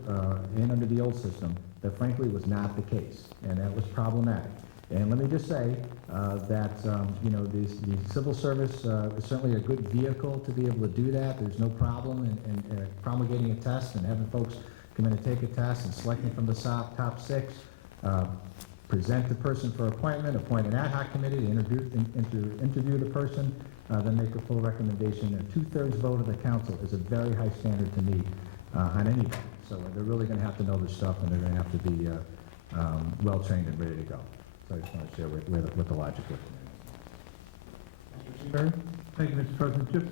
and under the old system, that frankly was not the case, and that was problematic. And let me just say that, you know, the civil service is certainly a good vehicle to be able to do that. There's no problem in promulgating a test and having folks come in and take a test and selecting from the top 6. Present the person for appointment, appoint an ad hoc committee to interview the person, then make a full recommendation. A 2/3 vote of the council is a very high standard to meet on any board. So they're really going to have to know their stuff, and they're going to have to be well-trained and ready to go. So I just want to share what the logic was. Mr. Seabury? Thank you, Mr. President. Just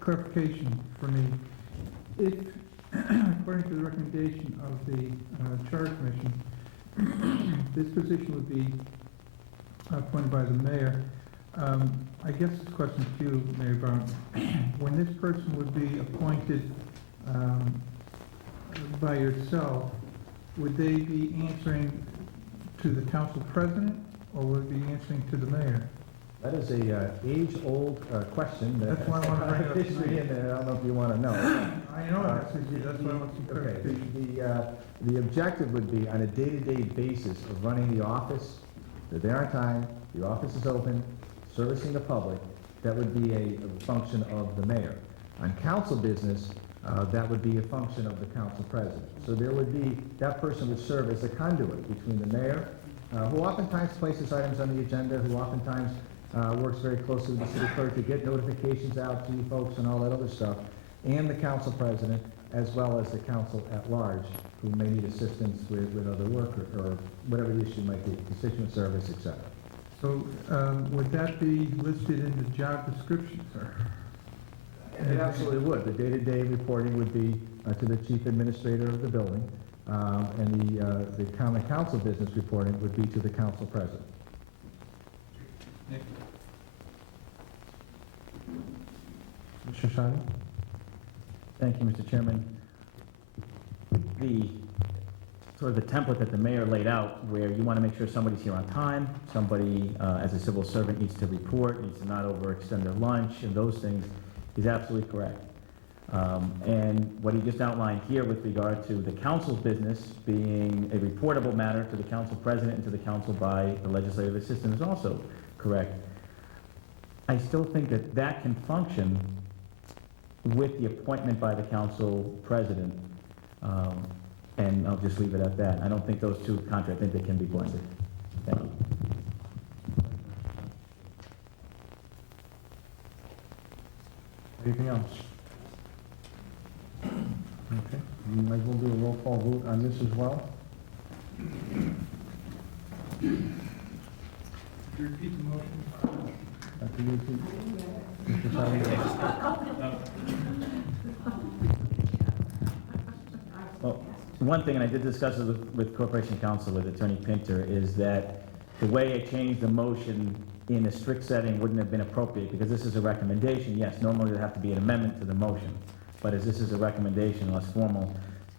clarification for me. If, according to the recommendation of the Charter Commission, this position would be appointed by the mayor, I guess this question to you, Mayor Brown. When this person would be appointed by yourself, would they be answering to the council president, or would it be answering to the mayor? That is a age-old question. That's why I want to bring it up. History in there, I don't know if you want to know. I know that's why I want some clarification. Okay, the objective would be on a day-to-day basis of running the office, they're there on time, the office is open, servicing the public, that would be a function of the mayor. On council business, that would be a function of the council president. So there would be, that person would serve as a conduit between the mayor, who oftentimes places items on the agenda, who oftentimes works very closely with the city clerk to get notifications out to you folks and all that other stuff, and the council president, as well as the council at large, who may need assistance with other work or whatever the issue might be, constituent service, et cetera. So would that be listed in the job description, sir? It absolutely would. The day-to-day reporting would be to the chief administrator of the building, and the common council business reporting would be to the council president. Mr. Shine? Thank you, Mr. Chairman. The sort of the template that the mayor laid out, where you want to make sure somebody's here on time, somebody, as a civil servant, needs to report, needs to not overextend their lunch, and those things, is absolutely correct. And what he just outlined here with regard to the council's business being a reportable matter to the council president and to the council by the legislative assistant is also correct. I still think that that can function with the appointment by the council president, and I'll just leave it at that. I don't think those two contract, I think they can be blended. Thank you. Anything else? Okay, we might as well do a roll call vote on this as well. Repeat the motion. After you, Mr. Shine? Well, one thing, and I did discuss it with Corporation Counsel, with Attorney Pinter, is that the way I changed the motion in a strict setting wouldn't have been appropriate, because this is a recommendation. Yes, normally there'd have to be an amendment to the motion, but as this is a recommendation, less formal,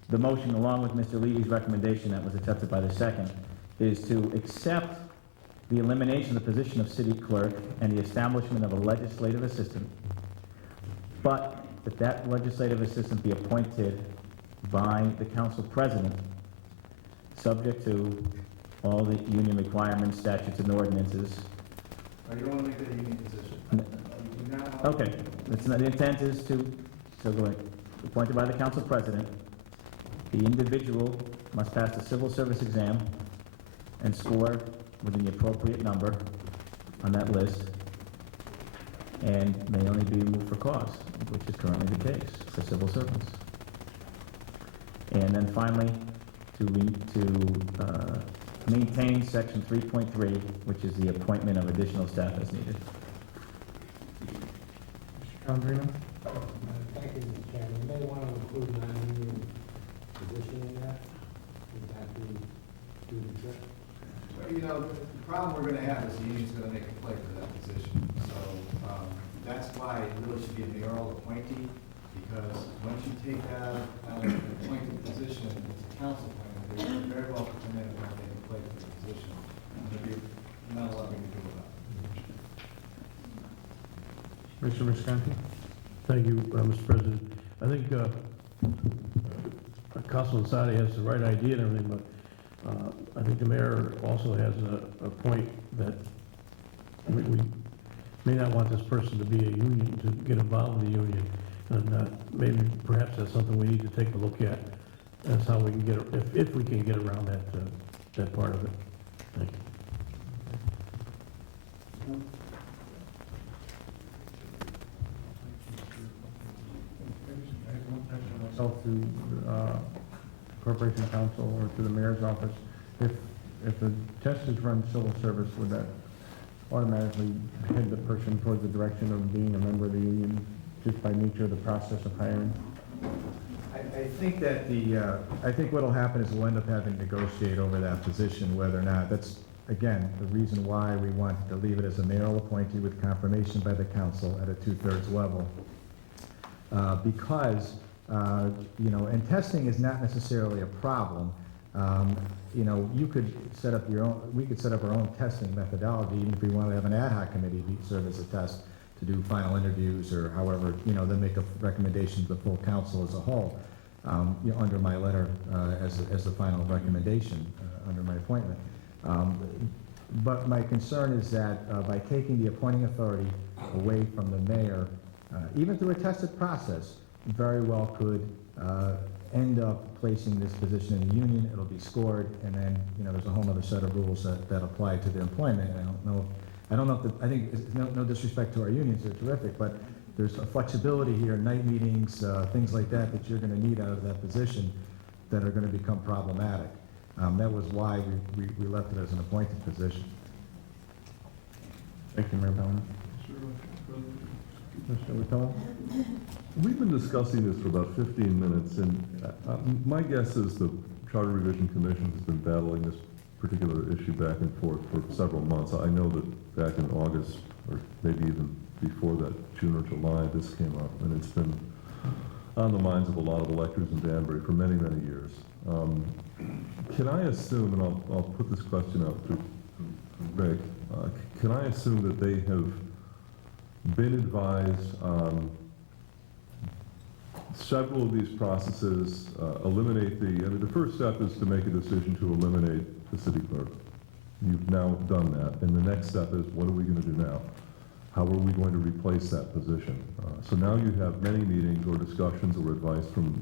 the motion, along with Mr. Levy's recommendation that was accepted by the second, is to accept the elimination of the position of city clerk and the establishment of a legislative assistant, but that that legislative assistant be appointed by the council president, subject to all the union requirements, statutes, and ordinances. You don't want to make that a union position. No. You do not want- Okay, that's not, the intent is to, so go ahead, appointed by the council president. The individual must pass the civil service exam and score within the appropriate number on that list, and may only be removed for cause, which is currently the case for civil servants. And then finally, to maintain section 3.3, which is the appointment of additional staff as needed. Mr. Calendino? Thank you, Mr. Chairman. You may want to include non-union position in that. Would that do the trick? You know, the problem we're gonna have is the union's gonna make a play for that position. So, that's why it really should be a mayoral appointee, because once you take that out of an appointed position, it's a council appointment, they could very well come in and not make a play for the position. And there'd be not a lot we can do about it. Mr. Visconti? Thank you, Mr. President. I think Councilman Sadi has the right idea and everything, but I think the mayor also has a point that we may not want this person to be a union, to get involved in the union. And maybe perhaps that's something we need to take a look at, as how we can get, if we can get around that part of it. Thank you. Myself through Corporation Council or through the mayor's office, if the test is run civil service, would that automatically head the person towards the direction of being a member of the union, just by nature of the process of hiring? I think that I think what'll happen is we'll end up having to negotiate over that position, whether or not, that's, again, the reason why we wanted to leave it as a mayoral appointee with confirmation by the council at a 2/3 level. Because, and testing is not necessarily a problem. You could set up we could set up our own testing methodology, even if we wanted to have an ad hoc committee serve as a test to do final interviews or however, then make a recommendation to the full council as a whole, under my letter as the final recommendation under my appointment. But my concern is that by taking the appointing authority away from the mayor, even through a tested process, very well could end up placing this position in the union. It'll be scored, and then there's a whole other set of rules that apply to the employment. And I don't know if I think it's no disrespect to our unions, they're terrific, but there's a flexibility here, night meetings, things like that you're going to need out of that position that are going to become problematic. That was why we left it as an appointed position. Thank you, Mayor Bellman. Mr. Vitale? We've been discussing this for about 15 minutes, and my guess is the Charter Revision Commission has been battling this particular issue back and forth for several months. I know that back in August, or maybe even before that, June or July, this came up, and it's been on the minds of a lot of electors in Danbury for many, many years. Can I assume, and I'll put this question out to Rick, can I assume that they have been advised on several of these processes, eliminate the first step is to make a decision to eliminate the city clerk. You've now done that, and the next step is, what are we going to do now? How are we going to replace that position? So now you have many meetings or discussions or advice from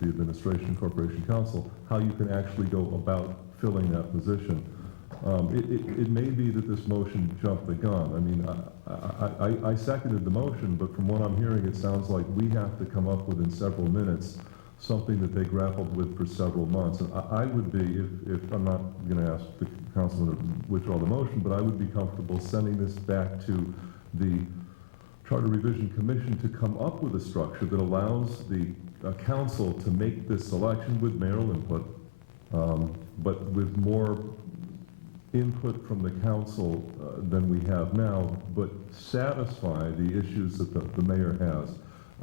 the administration, Corporation Council, how you can actually go about filling that position. It may be that this motion jumped the gun. I mean, I seconded the motion, but from what I'm hearing, it sounds like we have to come up with in several minutes something that they grappled with for several months. And I would be, if I'm not going to ask the councilman to withdraw the motion, but I would be comfortable sending this back to the Charter Revision Commission to come up with a structure that allows the council to make this selection with mayoral input, but with more input from the council than we have now, but satisfy the issues that the mayor has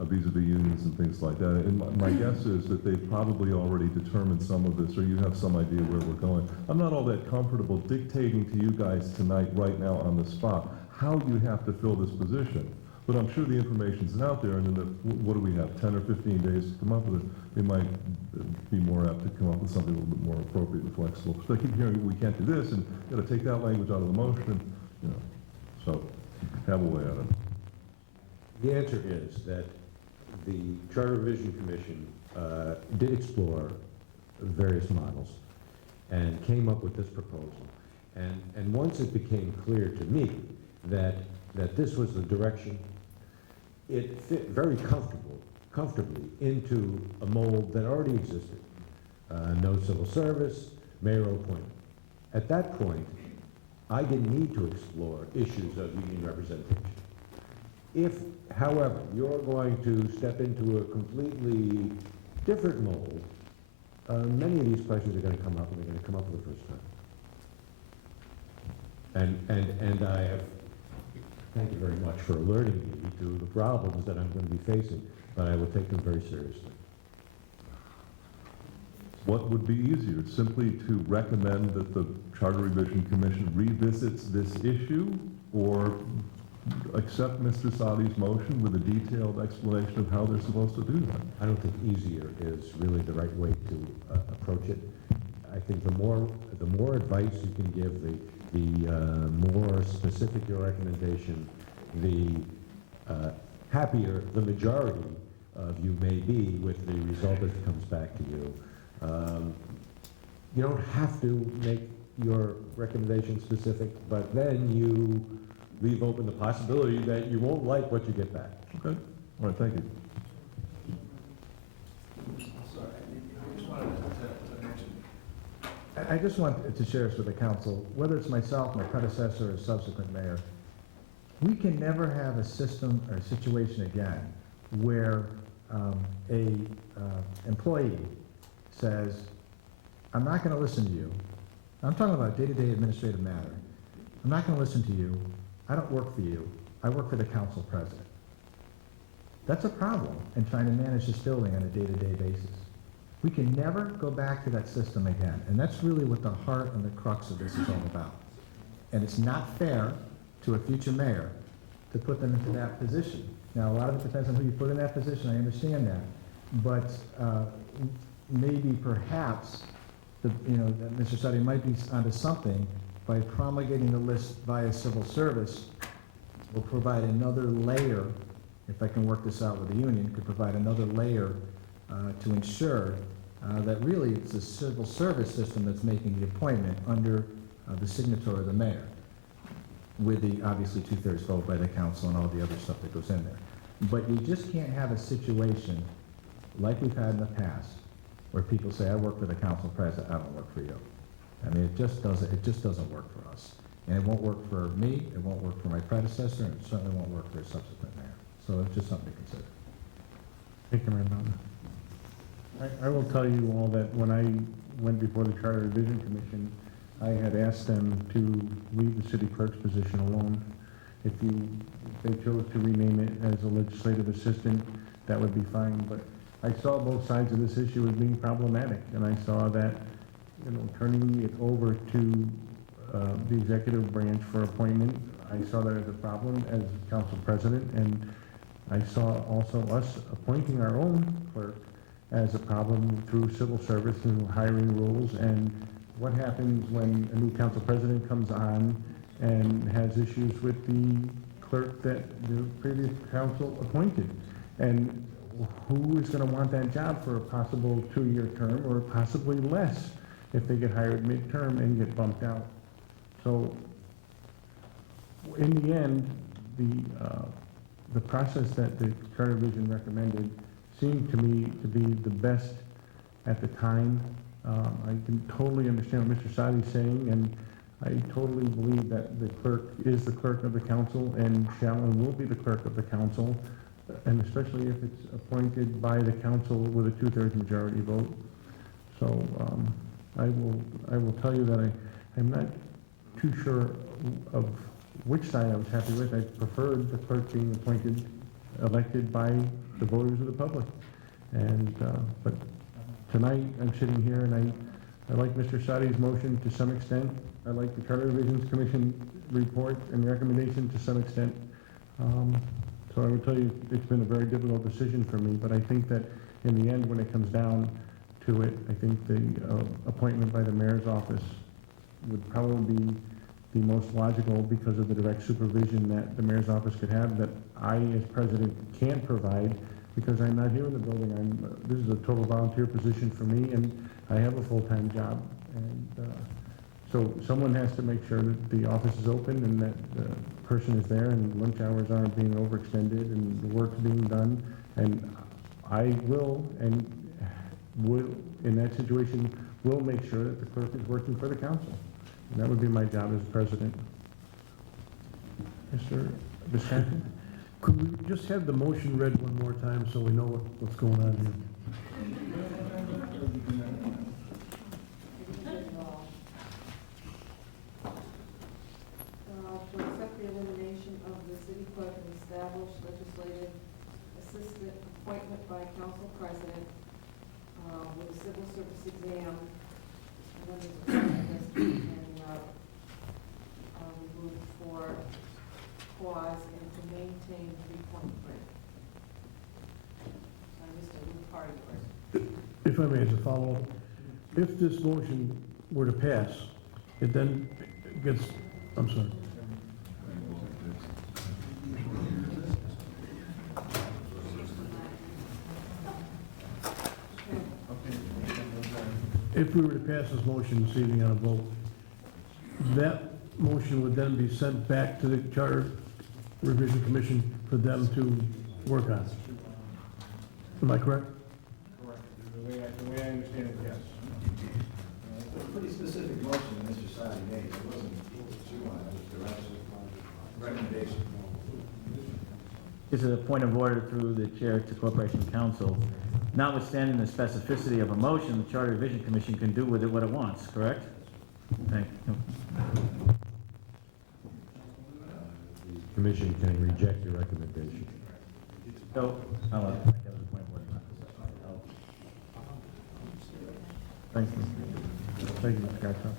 vis-a-vis unions and things like that. And my guess is that they've probably already determined some of this, or you have some idea where we're going. I'm not all that comfortable dictating to you guys tonight, right now, on the spot, how you have to fill this position. But I'm sure the information's out there, and then what do we have, 10 or 15 days to come up with it? They might be more apt to come up with something a little bit more appropriate and flexible. So I keep hearing, we can't do this, and you got to take that language out of the motion, So have a way at it. The answer is that the Charter Revision Commission did explore various models and came up with this proposal. And once it became clear to me that this was the direction, it fit very comfortably into a mold that already existed. No civil service, mayoral appointment. At that point, I didn't need to explore issues of union representation. If, however, you're going to step into a completely different mold, many of these questions are gonna come up, and they're gonna come up for the first time. And I have, thank you very much for alerting me to the problems that I'm gonna be facing, but I will take them very seriously. What would be easier, simply to recommend that the Charter Revision Commission revisits this issue, or accept Mr. Sadi's motion with a detailed explanation of how they're supposed to do that? I don't think easier is really the right way to approach it. I think the more advice you can give, the more specific your recommendation, the happier the majority of you may be with the result as it comes back to you. You don't have to make your recommendation specific, but then you leave open the possibility that you won't like what you get back. Okay, all right, thank you. Sorry, I just wanted to mention, I just want to share this with the council, whether it's myself, my predecessor, or subsequent mayor, we can never have a system or a situation again where a employee says, I'm not gonna listen to you. I'm talking about day-to-day administrative matter. I'm not gonna listen to you. I don't work for you. I work for the council president. That's a problem in trying to manage this building on a day-to-day basis. We can never go back to that system again, and that's really what the heart and the crux of this is all about. And it's not fair to a future mayor to put them into that position. Now, a lot of it depends on who you put in that position, I understand that, but maybe perhaps, that Mr. Sadi might be onto something by promulgating the list via civil service will provide another layer, if I can work this out with the union, could provide another layer to ensure that really it's the civil service system that's making the appointment under the signature of the mayor, with the obviously 2/3 vote by the council and all the other stuff that goes in there. But you just can't have a situation like we've had in the past, where people say, I work for the council president, I don't work for you. I mean, it just doesn't work for us. And it won't work for me, it won't work for my predecessor, and it certainly won't work for a subsequent mayor. So it's just something to consider. Thank you, Mayor Bowden. I will tell you all that when I went before the Charter Revision Commission, I had asked them to leave the city clerk's position alone. If they chose to rename it as a legislative assistant, that would be fine, but I saw both sides of this issue as being problematic, and I saw that, turning it over to the executive branch for appointment, I saw that as a problem as council president, and I saw also us appointing our own clerk as a problem through civil service and hiring rules, and what happens when a new council president comes on and has issues with the clerk that the previous council appointed, and who is going to want that job for a possible 2-year term, or possibly less if they get hired midterm and get bumped out. So in the end, the process that the Charter Revision recommended seemed to me to be the best at the time. I can totally understand what Mr. Sadi is saying, and I totally believe that the clerk is the clerk of the council and shall and will be the clerk of the council, and especially if it's appointed by the council with a 2/3 majority vote. So I will tell you that I'm not too sure of which side I was happy with. I preferred the clerk being appointed, elected by the voters of the public. And but tonight I'm sitting here and I like Mr. Sadi's motion to some extent. I like the Charter Revisions Commission report and recommendation to some extent. So I would tell you, it's been a very difficult decision for me, but I think that in the end, when it comes down to it, I think the appointment by the mayor's office would probably be the most logical because of the direct supervision that the mayor's office could have that I, as president, can't provide because I'm not here in the building. This is a total volunteer position for me, and I have a full-time job. And so someone has to make sure that the office is open and that the person is there and lunch hours aren't being overextended and the work's being done. And I will, in that situation, will make sure that the clerk is working for the council. And that would be my job as president. Mr. Biscacchi? Could we just have the motion read one more time so we know what's going on here? To accept the elimination of the city clerk and establish legislative assistant appointment by council president with a civil service exam. And then there's a process and remove for clause and to maintain 3.3. I missed a little part of yours. If I may, as a follow-up, if this motion were to pass, it then gets, I'm sorry. If we were to pass this motion this evening on a vote, that motion would then be sent back to the Charter Revision Commission for them to work on. Am I correct? Correct. The way I understand it, yes. It's a pretty specific motion that Mr. Sadi made. It wasn't too much, it was direction, recommendation. This is a point of order through the chair to Corporation Council. Notwithstanding the specificity of a motion, the Charter Revision Commission can do with it what it wants, correct? Thank you. The commission can reject your recommendation. So, I'll, that was a point of order. Thank you. Thank you, Mr. Gattro.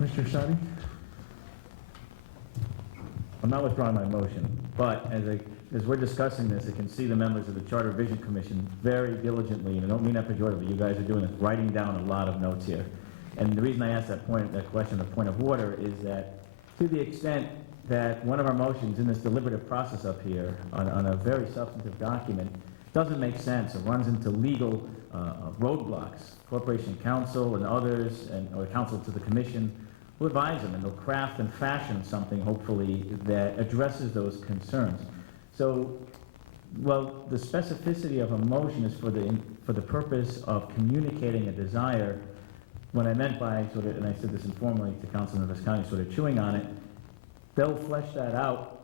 Mr. Sadi? I'm not withdrawing my motion, but as we're discussing this, I can see the members of the Charter Revision Commission very diligently, and I don't mean that pejoratively, you guys are doing this, writing down a lot of notes here. And the reason I asked that question, the point of order, is that to the extent that one of our motions in this deliberative process up here on a very substantive document doesn't make sense or runs into legal roadblocks, Corporation Council and others, or counsel to the commission, will advise them, and they'll craft and fashion something, hopefully, that addresses those concerns. So, well, the specificity of a motion is for the purpose of communicating a desire. What I meant by sort of, and I said this informally to Councilman Visconti, sort of chewing on it, they'll flesh that out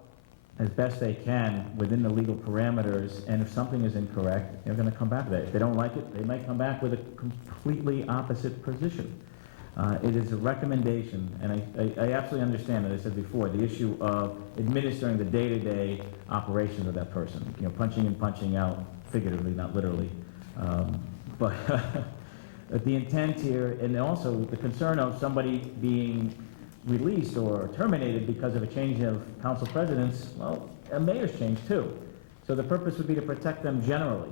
as best they can within the legal parameters, and if something is incorrect, they're going to come back to that. If they don't like it, they might come back with a completely opposite position. It is a recommendation, and I absolutely understand, as I said before, the issue of administering the day-to-day operations of that person. You know, punching in, punching out, figuratively, not literally. But the intent here, and also the concern of somebody being released or terminated because of a change of council presidents, well, a mayor's changed too. So the purpose would be to protect them generally,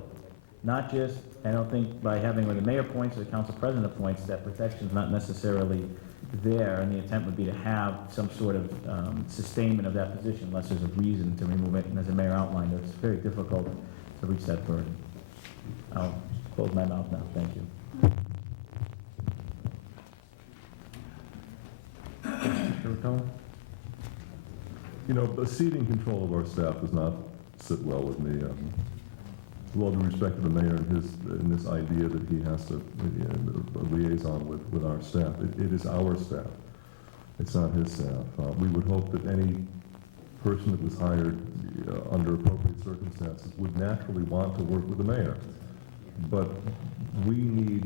not just, I don't think by having where the mayor appoints or the council president appoints, that protection's not necessarily there, and the intent would be to have some sort of sustainment of that position unless there's a reason to remove it, and as the mayor outlined, it's very difficult to reach that burden. I'll close my mouth now, thank you. Mr. Rotella? You know, ceding control of our staff does not sit well with me. With all due respect to the mayor and this idea that he has to liaison with our staff. It is our staff. It's not his staff. We would hope that any person that was hired under appropriate circumstances would naturally want to work with the mayor. But we need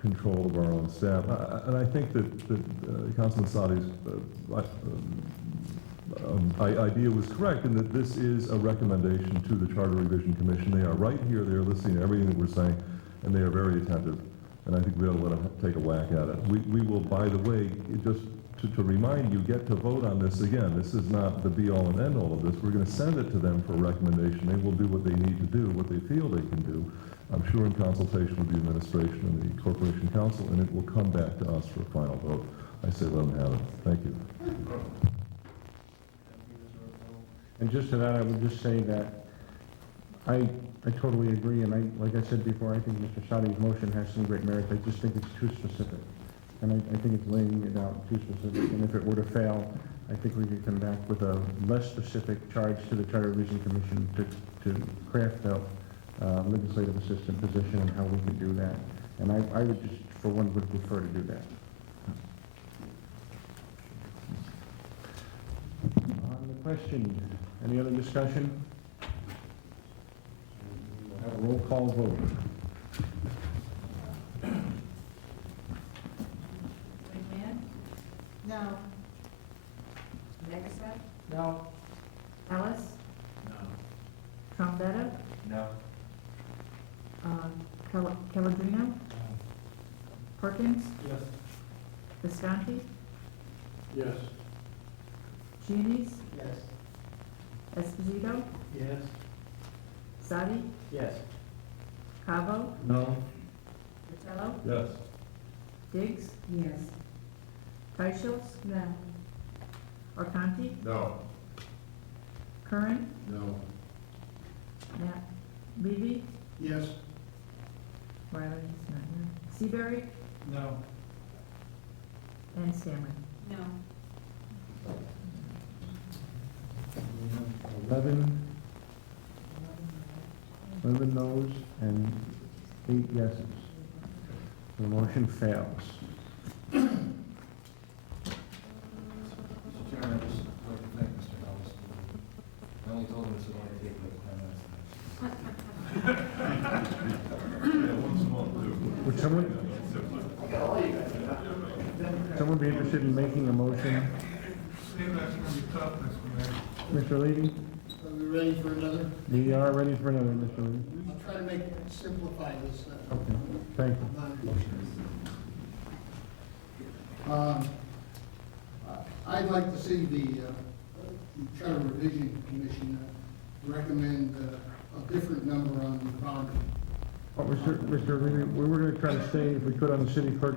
control of our own staff. And I think that Councilman Sadi's idea was correct in that this is a recommendation to the Charter Revision Commission. They are right here, they are listening to everything that we're saying, and they are very attentive. And I think we ought to let them take a whack at it. We will, by the way, just to remind you, get to vote on this again. This is not the be-all and end-all of this. We're going to send it to them for a recommendation. They will do what they need to do, what they feel they can do. I'm sure in consultation with the administration and the Corporation Council, and it will come back to us for a final vote. I say let them have it. Thank you. And just to that, I would just say that I totally agree, and like I said before, I think Mr. Sadi's motion has some great merit. I just think it's too specific. And I think it's laying it out too specific. And if it were to fail, I think we could come back with a less specific charge to the Charter Revision Commission to craft out legislative assistant position and how we could do that. And I would just, for one, would prefer to do that. questioned. Any other discussion? Have a roll call vote. McMahon? No. Megaseth? No. Ellis? No. Trombetta? No. Caladrino? Perkins? Yes. Visconti? Yes. Chionis? Yes. Esposito? Yes. Sadi? Yes. Cabo? No. Vitello? Yes. Diggs? Yes. Teichels? No. Arcanti? No. Curran? No. Nat? Levy? Yes. Riley's not here. Seabury? No. And Stanley? No. 11 noes and 8 yeses. The motion fails. Mr. Chairman, I just like to thank Mr. Ellis. I only told him this would only take like 10 minutes. Yeah, once a month, too. Would someone be interested in making a motion? Mr. Levy? Are we ready for another? We are ready for another, Mr. Levy. I'll try to simplify this. Okay, thank you. I'd like to see the Charter Revision Commission recommend a different number on the boundary. Oh, Mr. Levy, we were gonna try to stay, if we could, on the city clerk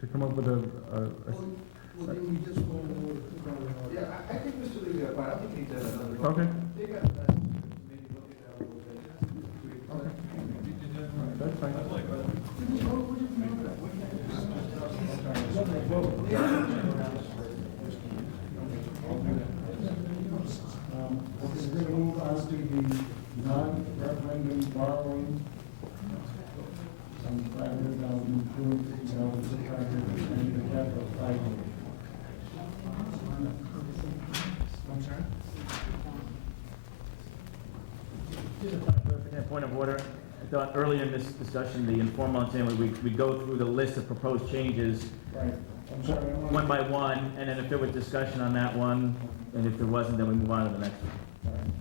to come up with Well, then we just go over. Yeah, I think Mr. Levy, I don't think he did another. Okay. They got that, maybe look at that a little bit. That's fine. We're going to move on to the non-referendum borrowing. Some $500,000, $250,600, and the capital $500,000. I'm sorry? Point of order. I thought earlier in this discussion, the informal assembly, we go through the list of proposed changes Right. I'm sorry. one by one, and then if there was discussion on that one, and if there wasn't, then we move on to the next one. All right.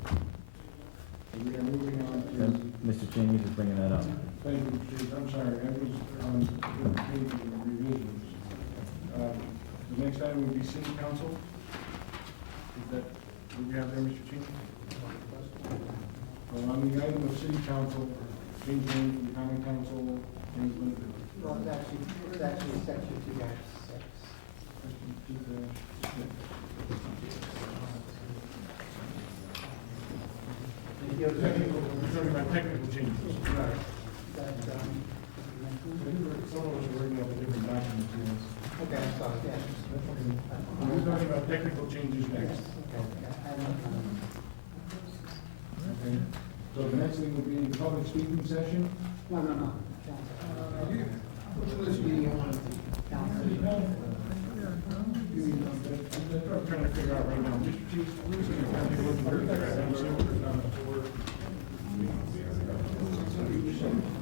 So we are moving on to. Then Mr. Cheney is bringing that up. Thank you, Chief. I'm sorry, I was on the page of revisions. The next item would be city council. Is that, what you have there, Mr. Chief? On the item of city council, change name from common council, James Lincoln. Well, it's actually section 2-6. Technical, we're talking about technical changes. Some of us are working on different documents. Okay, I'm sorry, yeah. We're talking about technical changes next. Okay. So the next thing would be the public speaking session. No. Which list do you want? I'm trying to figure out right now, Mr. Chief, who's going to kind of look at that? I'm seeing what we're on the floor.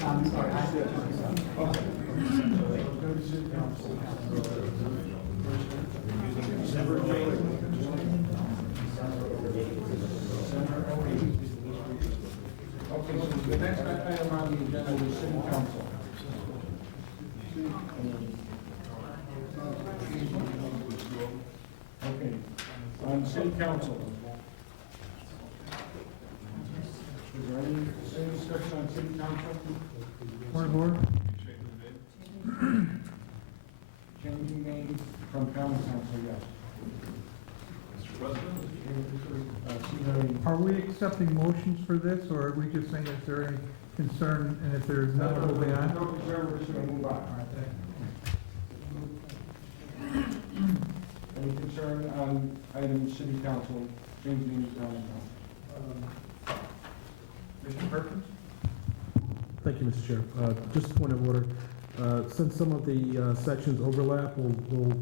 I'm sorry, I did. Okay. So let's go to city council. December 8th. Okay, so the next item on the agenda is city council. Okay, on city council. Is there any discussion on city council? Point of order? Changing name from common council, yes. Mr. President? Seabury. Are we accepting motions for this, or are we just saying is there any concern, and if there's none, moving on? No concern, we're just gonna move on. Any concern on item city council, change names to common council? Mr. Perkins? Thank you, Mr. Chair. Just a point of order. Since some of the sections overlap, we'll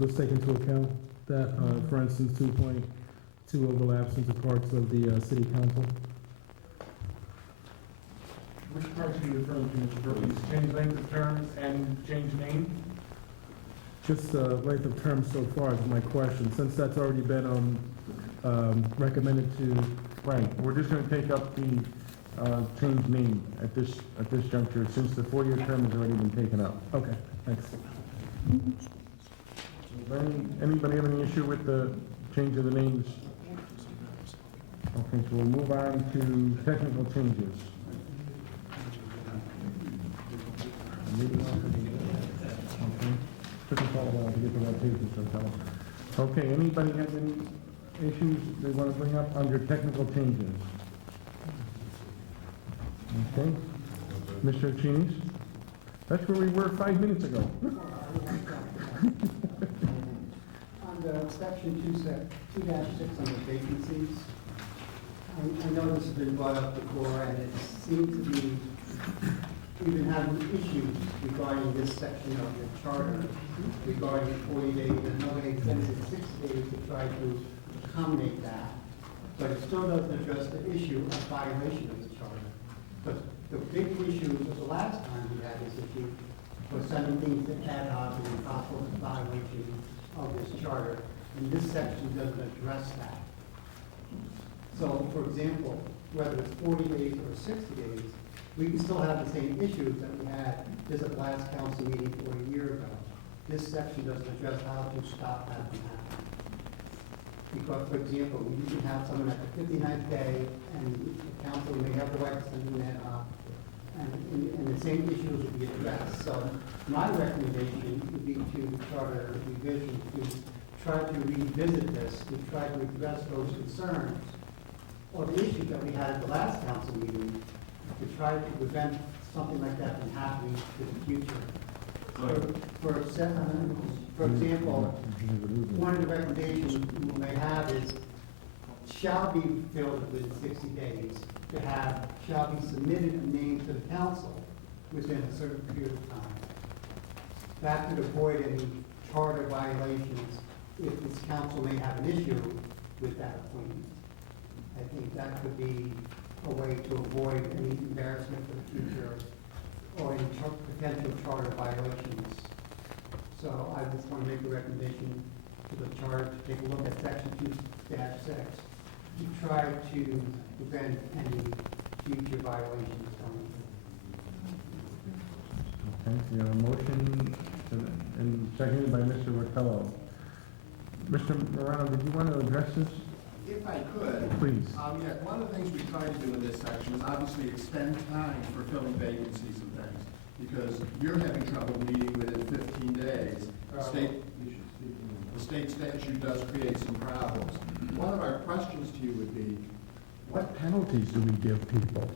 just take into account that, for instance, to overlap since the parts of the city council. Which parts are you referring to, Mr. Perkins? Change length of terms and change name? Just length of term so far is my question, since that's already been recommended to, Right, we're just gonna take up the change name at this juncture, since the 4-year term has already been taken up. okay, thanks. Anybody have any issue with the change of the names? Okay, so we'll move on to technical changes. Okay. Took us all a while to get to that page, so tell us. Okay, anybody have any issues they want to bring up under technical changes? Okay. Mr. Chinis? That's where we were 5 minutes ago. Under section 2-6 under vacancies, I know this has been brought up before, and it seems to be, we've been having issues regarding this section of the charter, regarding 40 days, and now they extended it 60 days to try to accommodate that. But it still doesn't address the issue of violation of the charter. But the big issue, the last time we had this issue, was sending things to ad hoc and possible violation of this charter, and this section doesn't address that. So, for example, whether it's 40 days or 60 days, we can still have the same issues that we had just at the last council meeting 1 year ago. This section doesn't address how to stop that from happening. Because, for example, you can have someone at the 59th day, and the council may have the right to send an ad hoc, and the same issues would be addressed. So my recommendation would be to charter revision, to try to revisit this, to try to address those concerns, or the issues that we had at the last council meeting, to try to prevent something like that from happening in the future. For example, one of the recommendations we may have is, shall be filled within 60 days, to have, shall be submitted a name to the council within a certain period of time. That could avoid any charter violations if this council may have an issue with that appointment. I think that could be a way to avoid any embarrassment for the future or any potential charter violations. So I just want to make a recommendation to the charter to take a look at section 2-6 to try to prevent any future violations coming. Okay, so you have a motion and seconded by Mr. Rottello. Mr. Morano, did you want to address this? If I could. Please. Yeah, one of the things we try to do in this section is obviously extend time for filling vacancies and things, because you're having trouble meeting within 15 days. The state statute does create some problems. One of our questions to you would be, What penalties do we give people?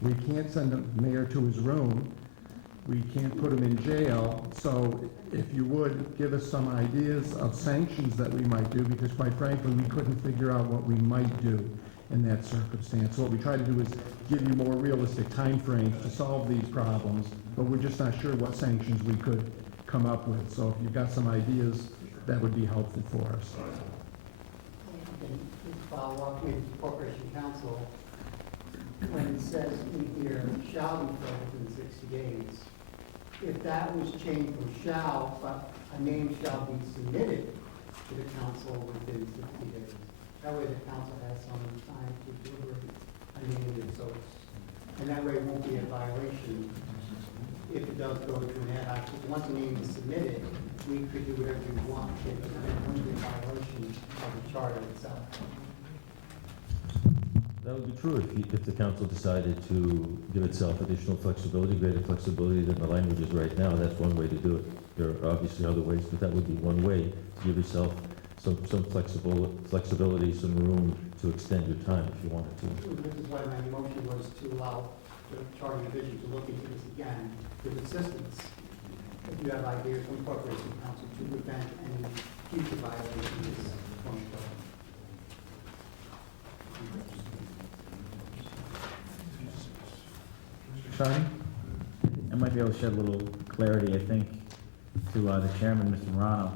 We can't send a mayor to his room. We can't put him in jail. So if you would, give us some ideas of sanctions that we might do, because quite frankly, we couldn't figure out what we might do in that circumstance. So what we try to do is give you more realistic timeframes to solve these problems, but we're just not sure what sanctions we could come up with. So if you've got some ideas, that would be helpful for us. And just follow up with Corporation Council, when it says in here, shall be filled within 60 days, if that was changed from shall, but a name shall be submitted to the council within 60 days. That way the council has some time to deliberate a name, so it's, and that way it won't be a violation if it does go to an ad hoc. Because once a name is submitted, we could do whatever we want, and it won't be a violation of the charter itself. That would be true if the council decided to give itself additional flexibility, greater flexibility than the language is right now. That's one way to do it. There are obviously other ways, but that would be one way to give yourself some flexibility, some room to extend your time if you wanted to. This is why my motion was to allow the charter division to look into this again with assistance. If you have ideas from Corporation Council to prevent any future violations going forward. Shine? I might be able to shed a little clarity, I think, to the chairman, Mr. Morano.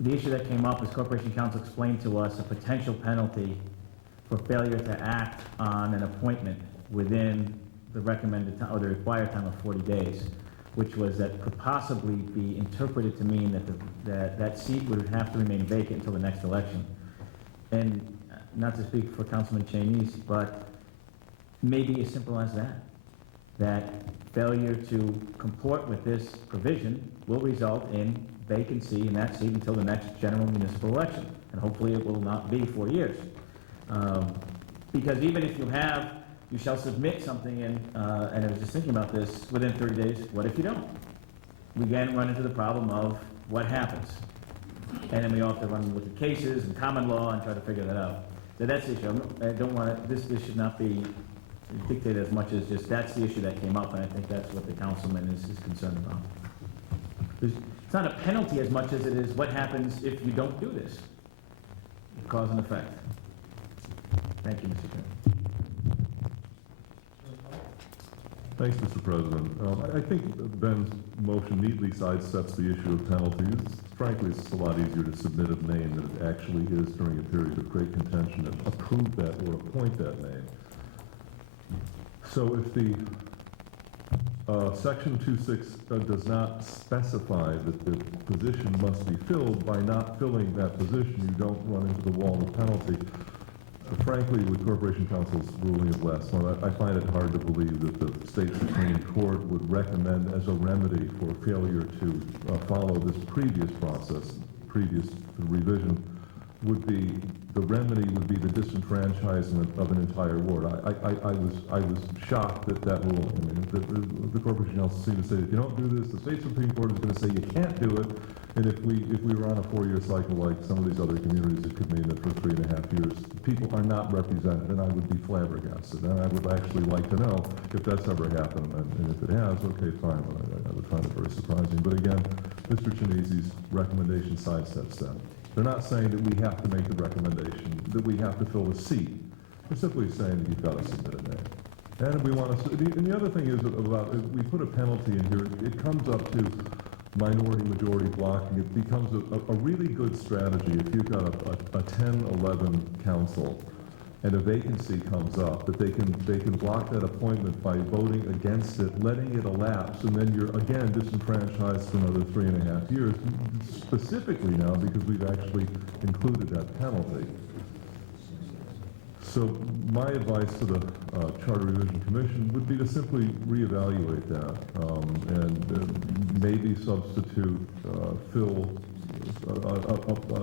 the issue that came up is Corporation Counsel explained to us a potential penalty for failure to act on an appointment within the recommended time, or the required time of 40 days, which was that could possibly be interpreted to mean that that seat would have to remain vacant until the next election. And not to speak for Councilman Cheney, but maybe as simple as that failure to comport with this provision will result in vacancy in that seat until the next general municipal election. And hopefully it will not be 4 years. Because even if you shall submit something in, and I was just thinking about this, within 30 days, what if you don't? We again run into the problem of what happens. And then we also run with the cases and common law and try to figure that out. So that's the issue. I don't want to, this should not be dictated as much as just, that's the issue that came up, and I think that's what the councilman is concerned about. It's not a penalty as much as it is what happens if you don't do this. Cause and effect. Thank you, Mr. Chairman. Thanks, Mr. President. I think Ben's motion neatly sidesteps the issue of penalties. Frankly, it's a lot easier to submit a name than it actually is during a period of great contention and approve that or appoint that name. So if the Section 2.6 does not specify that the position must be filled, by not filling that position, you don't run into the wall of penalty. Frankly, with Corporation Counsel's ruling of last month, I find it hard to believe that the State Supreme Court would recommend as a remedy for failure to follow this previous process, previous revision, the remedy would be the disenfranchisement of an entire ward. I was shocked at that ruling. I mean, the Corporation Counsel seemed to say, if you don't do this, the State Supreme Court is going to say you can't do it. And if we were on a 4-year cycle like some of these other communities, it could mean that for 3.5 years, people are not represented, and I would be flabbergasted. And I would actually like to know if that's ever happened. And if it has, okay, fine. I would find it very surprising. But again, Mr. Chinese's recommendation sidesteps that. They're not saying that we have to make the recommendation, that we have to fill the seat. They're simply saying that you've got to submit a name. And we want to, and the other thing is about, we put a penalty in here, it comes up to minority majority blocking. It becomes a really good strategy if you've got a 10-11 council and a vacancy comes up, that they can block that appointment by voting against it, letting it elapse, and then you're again disenfranchised for another 3.5 years, specifically now because we've actually included that penalty. So my advice to the Charter Revision Commission would be to simply reevaluate that and maybe substitute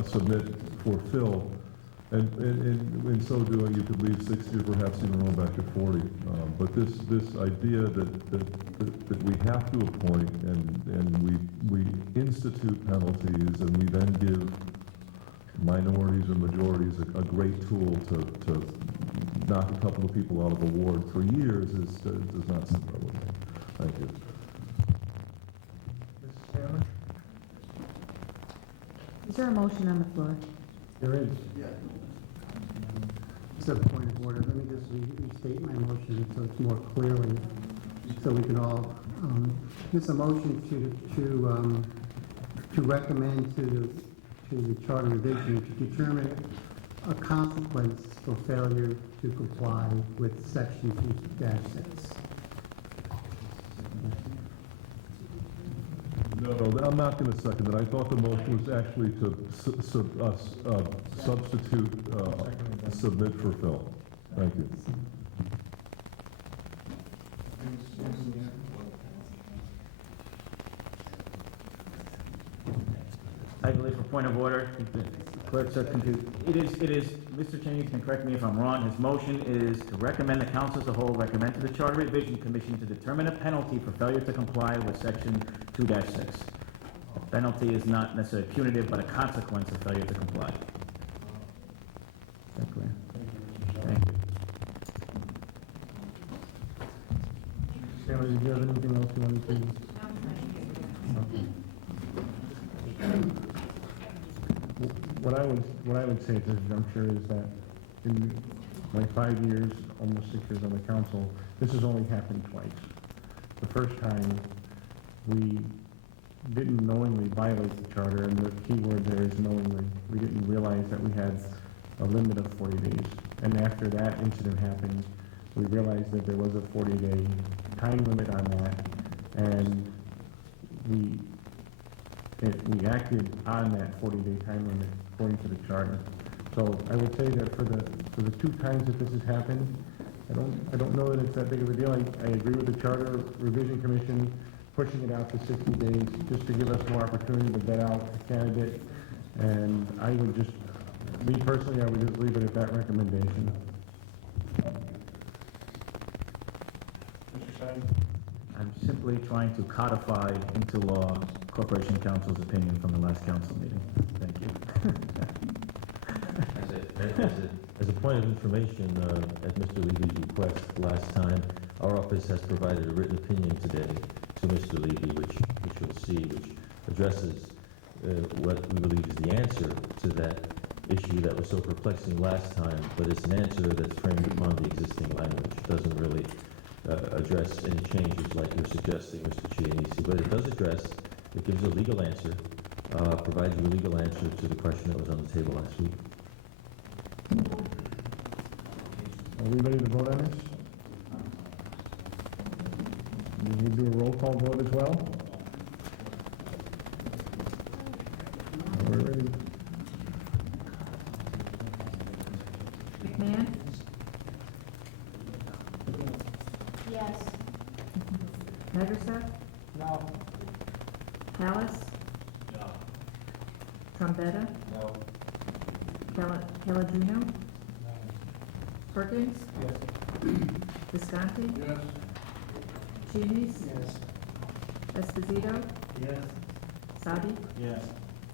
submit for fill. And in so doing, you could leave 60 or perhaps even roll back to 40. But this idea that we have to appoint and we institute penalties and we then give minorities or majorities a great tool to knock a couple of people out of the ward for years does not sit well with me. Thank you. Mrs. Taylor? Is there a motion on the floor? There is. Yeah. Just a point of order, let me just restate my motion so it's more clearly, so we can all, it's a motion to recommend to the Charter Revision to determine a consequence for failure to comply with Section 2-6. No, I'm not going to second it. I thought the motion was actually to substitute submit for fill. Thank you. I believe for point of order, the clerks are confused. It is, Mr. Cheney can correct me if I'm wrong, his motion is to recommend the council as a whole recommend to the Charter Revision Commission to determine a penalty for failure to comply with Section 2-6. A penalty is not necessarily punitive, but a consequence of failure to comply. Is that clear? Thank you. Taylor, did you have anything else you wanted to? Okay. What I would say at this juncture is that in my 5 years, almost 6 years on the council, this has only happened twice. The first time, we didn't knowingly violate the charter, and the key word there is that we had a limit of 40 days. And after that incident happened, we realized that there was a 40-day time limit on that, and we acted on that 40-day time limit according to the charter. So I would say that for the two times that this has happened, I don't know that it's that big of a deal. I agree with the Charter Revision Commission pushing it out to 60 days just to give us more opportunity to vet out a candidate. And I would just, me personally, I would just leave it at that recommendation. Mr. Stein? I'm simply trying to codify into law Corporation Counsel's opinion from the last council meeting. Thank you. As a point of information, at Mr. Levy's request last time, our office has provided a written opinion today to Mr. Levy, which you'll see, which addresses what we believe is the answer to that issue that was so perplexing last time, but it's an answer that's framed upon the existing language. It doesn't really address any changes like you're suggesting, Mr. Chianese, but it does address, it gives a legal answer, provides you a legal answer to the question that was on the table last week. Are we ready to vote on this? We need to do a roll call vote as well? Are we ready? McMahon? Yes. Hagerseth? No. Hallis? No. Trombetta? No. Palladino? Perkins? Yes. Visconti? Yes. Chinis? Yes. Esposito? Yes. Sabi? Yes.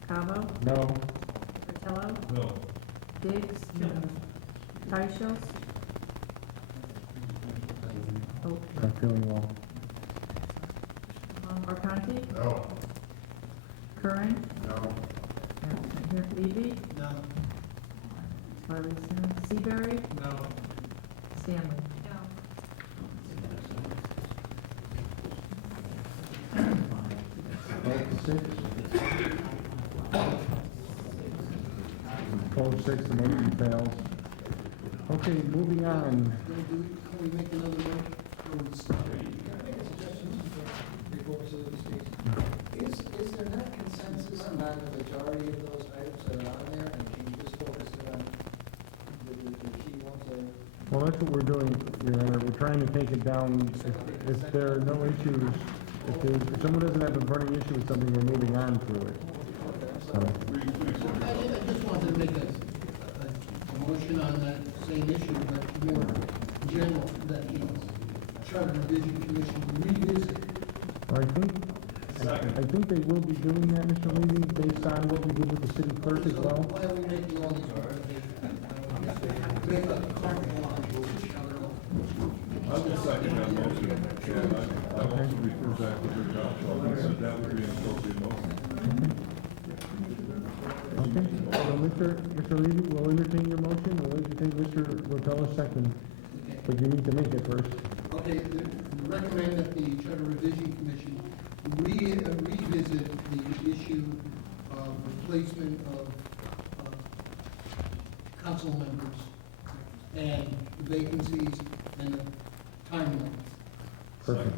Cabo? No. Fratello? No. Diggs? Teichels? Oh, Not feeling well. Arconti? No. Curran? No. Levy? No. Wiley's no. Seabury? No. Stanley? No. 6. 12-6, the motion fails. Okay, moving on. Can we make another motion? Is there not consensus on the majority of those items that are on there, and can you just focus it on the key ones that Well, that's what we're doing, Your Honor. We're trying to take it down. If there are no issues, if someone doesn't have a burning issue with something, we're moving on through it. So, I just wanted to make a motion on that same issue, but more general, that the Charter Revision Commission revisit. well, I think they will be doing that, Mr. Levy, based on what we did with the city clerk as well. Why are we making all these recommendations? Make a carte blanche with each other. I will second that motion, and I also refer back to your counsel, he said that would be an appropriate motion. Okay, so Mr. Levy, we'll entertain your motion, we'll entertain Mr. Rotella's second, but you need to make it first. Okay, recommend that the Charter Revision Commission revisit the issue of replacement of council members and vacancies and the time limits. Perfect.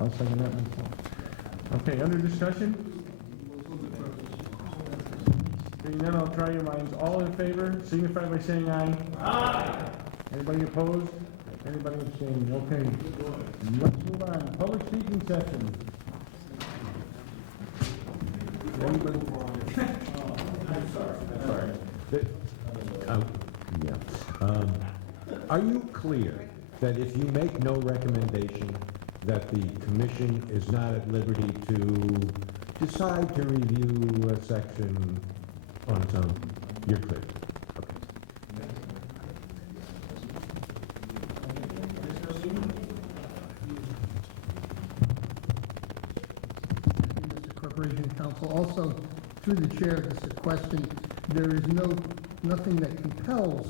I'll second that myself. Okay, under discussion? Being none, I'll try your minds. All in favor, signify by saying aye. Aye. Anybody opposed? Anybody abstaining? Okay. Let's move on. Public speaking session. Anybody? Sorry. Are you clear that if you make no recommendation, that the commission is not at liberty to decide to review a section on its own? You're clear? Okay. Mr. Corporation Counsel, also through the chair, this is a question, there is nothing that compels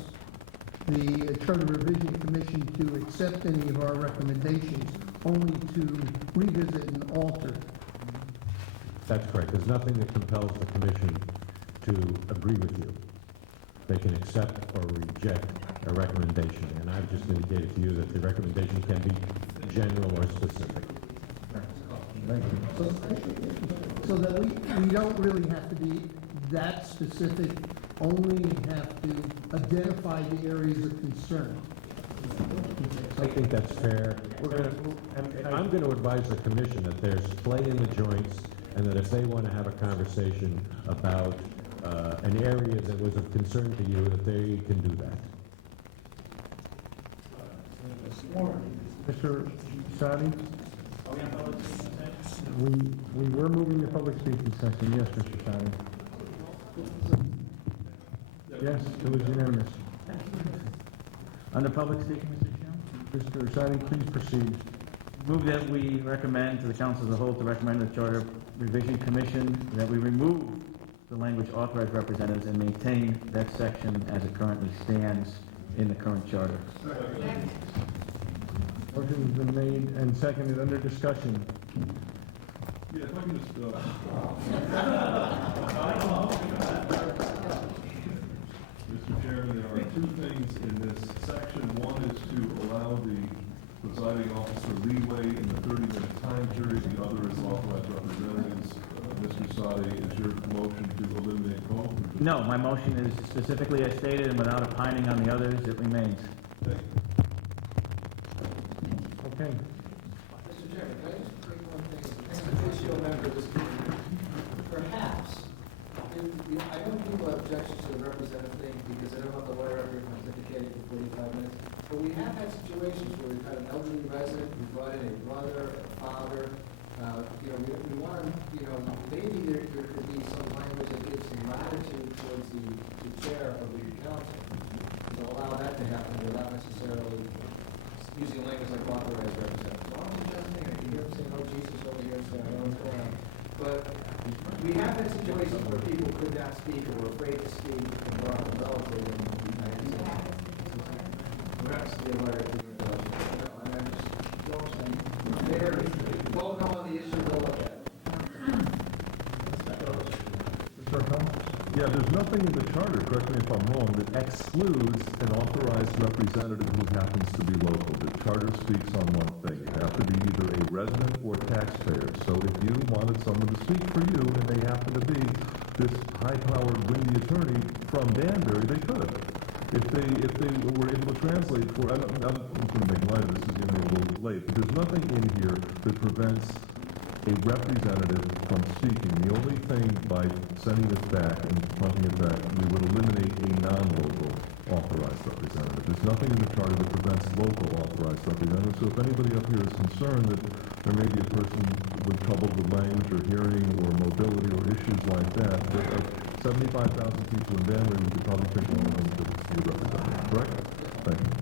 the Charter Revision Commission to accept any of our recommendations, only to revisit and alter. That's correct. There's nothing that compels the commission to agree with you. they can accept or reject a recommendation. And I've just indicated to you that the recommendation can be general or specific. Thank you. So that we don't really have to be that specific, only have to identify the areas of concern. I think that's fair. I'm going to advise the commission that there's play in the joints, and that if they want to have a conversation about an area that was of concern to you, that they can do that. Mr. Sadi? We were moving to public speaking session, yes, Mr. Sadi. Yes, it was unanimous. Under public speaking, Mr. Chairman? Mr. Sadi, please proceed. Move that we recommend to the council as a whole to recommend the Charter Revision Commission that we remove the language authorized representatives and maintain that section as it currently stands in the current charter. Motion's been made and seconded, under discussion. Yeah, if I can just, Mr. Chairman, there are two things in this section. One is to allow the presiding officer leeway in the 30-minute time period. The other is authorized representatives. Mr. Sadi, is your motion to eliminate both? No, my motion is specifically as stated, and without opining on the others, it remains. Okay. Mr. Chairman, can I just bring one thing, as an official member of this committee? Perhaps, I don't do objections to the representative thing because I don't have the lawyer up here pontificating for 45 minutes, but we have had situations where we've had an elderly resident, we brought in a brother, a father, we want to, maybe there could be some language that gives some latitude towards the chair of the council to allow that to happen without necessarily using language like authorized representative. Well, I'm suggesting, I can hear him saying, oh, Jesus over here, saying, I don't know what's going on. But we have had situations where people could not speak or were afraid to speak and brought them relative. Perhaps the lawyer can and I'm just, they're welcome on the issue, we'll look at it. Mr. O'Connell? Yeah, there's nothing in the charter, correct me if I'm wrong, that excludes an authorized representative who happens to be local. The charter speaks on one thing. You have to be either a resident or taxpayer. So if you wanted someone to speak for you and they happen to be this high-powered, windy attorney from Danbury, they could. If they were able to translate for, I'm going to make light of this, is getting a little late, but there's nothing in here that prevents a representative from speaking. The only thing by sending this back and punting it back, we would eliminate a non-local authorized representative. There's nothing in the charter that prevents local authorized representatives. So if anybody up here is concerned that there may be a person with trouble with language or hearing or mobility or issues like that, there are 75,000 people in Danbury, we could probably pick one of them to be a representative, correct? Thank you.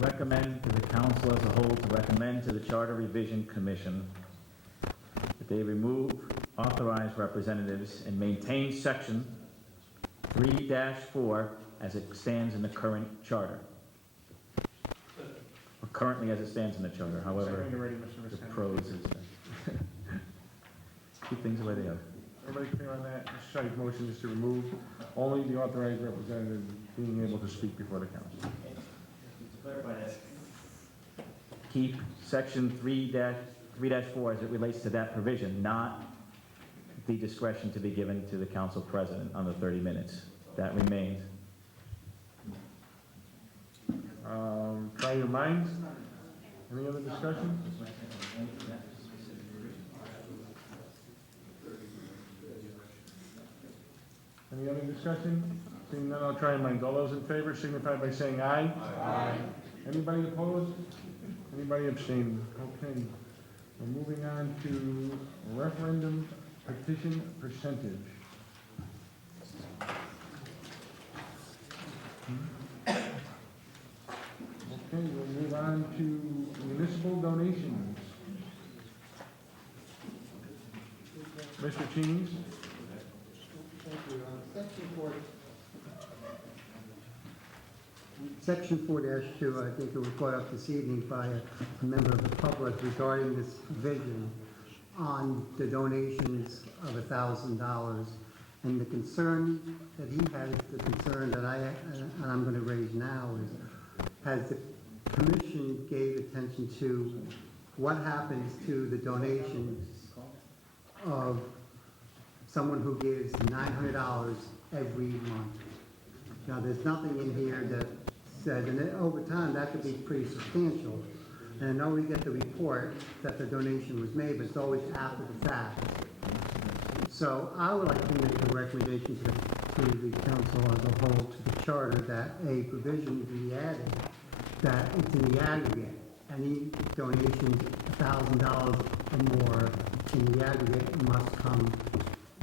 Recommend to the council as a whole to recommend to the Charter Revision Commission that they remove authorized representatives and maintain section 3-4 as it stands in the current charter. Or currently as it stands in the charter, however, When you're ready, Mr. the Visconti. prose is. Keep things the way they are. Everybody clear on that? Mr. Sadi's motion is to remove only the authorized representative being able to speak before the council. Keep section 3-4 as it relates to that provision, not the discretion to be given to the council president on the 30 minutes. That remains. Try your minds. Any other discussion? Any other discussion? Seeing none, I'll try your minds. All those in favor signify by saying aye. Aye. Anybody opposed? Anybody abstaining? Okay. We're moving on to referendum petition percentage. Okay, we'll move on to municipal donations. Mr. Cheese? Thank you. Section 4. Section 4-2, I think it was brought up this evening by a member of the public regarding this provision on the donations of $1,000. And the concern that he has, the concern that and I'm going to raise now is, has the commission gave attention to what happens to the donations of someone who gives $900 every month. Now, there's nothing in here that says, and over time, that could be pretty substantial. And I know we get the report that the donation was made, but it's always after the fact. So I would like to make a recommendation to the council as a whole, to the charter, that a provision be added, that it's in the aggregate. Any donations $1,000 or more in the aggregate must come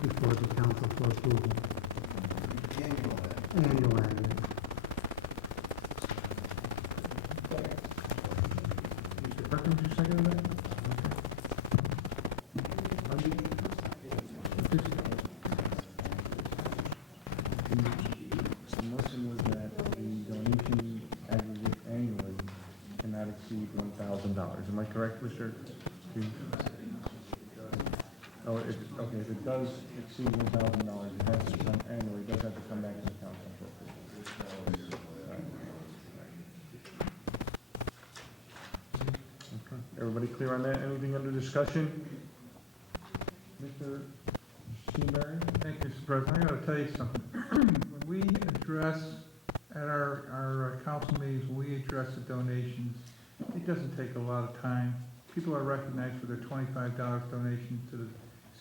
before the council for approval. Annual aggregate. Mr. Perkins, you second that? The motion was that the donation aggregate annually cannot exceed $1,000. Am I correct, Mr.? Oh, okay, if it does exceed $1,000, it has to come annually, it does have to come back to the council for approval. Okay, everybody clear on that? Anything under discussion? Mr. Seabury? Thank you, Mr. President. I gotta tell you something. When we address, at our council meetings, when we address the donations, it doesn't take a lot of time. People are recognized for their $25 donation to the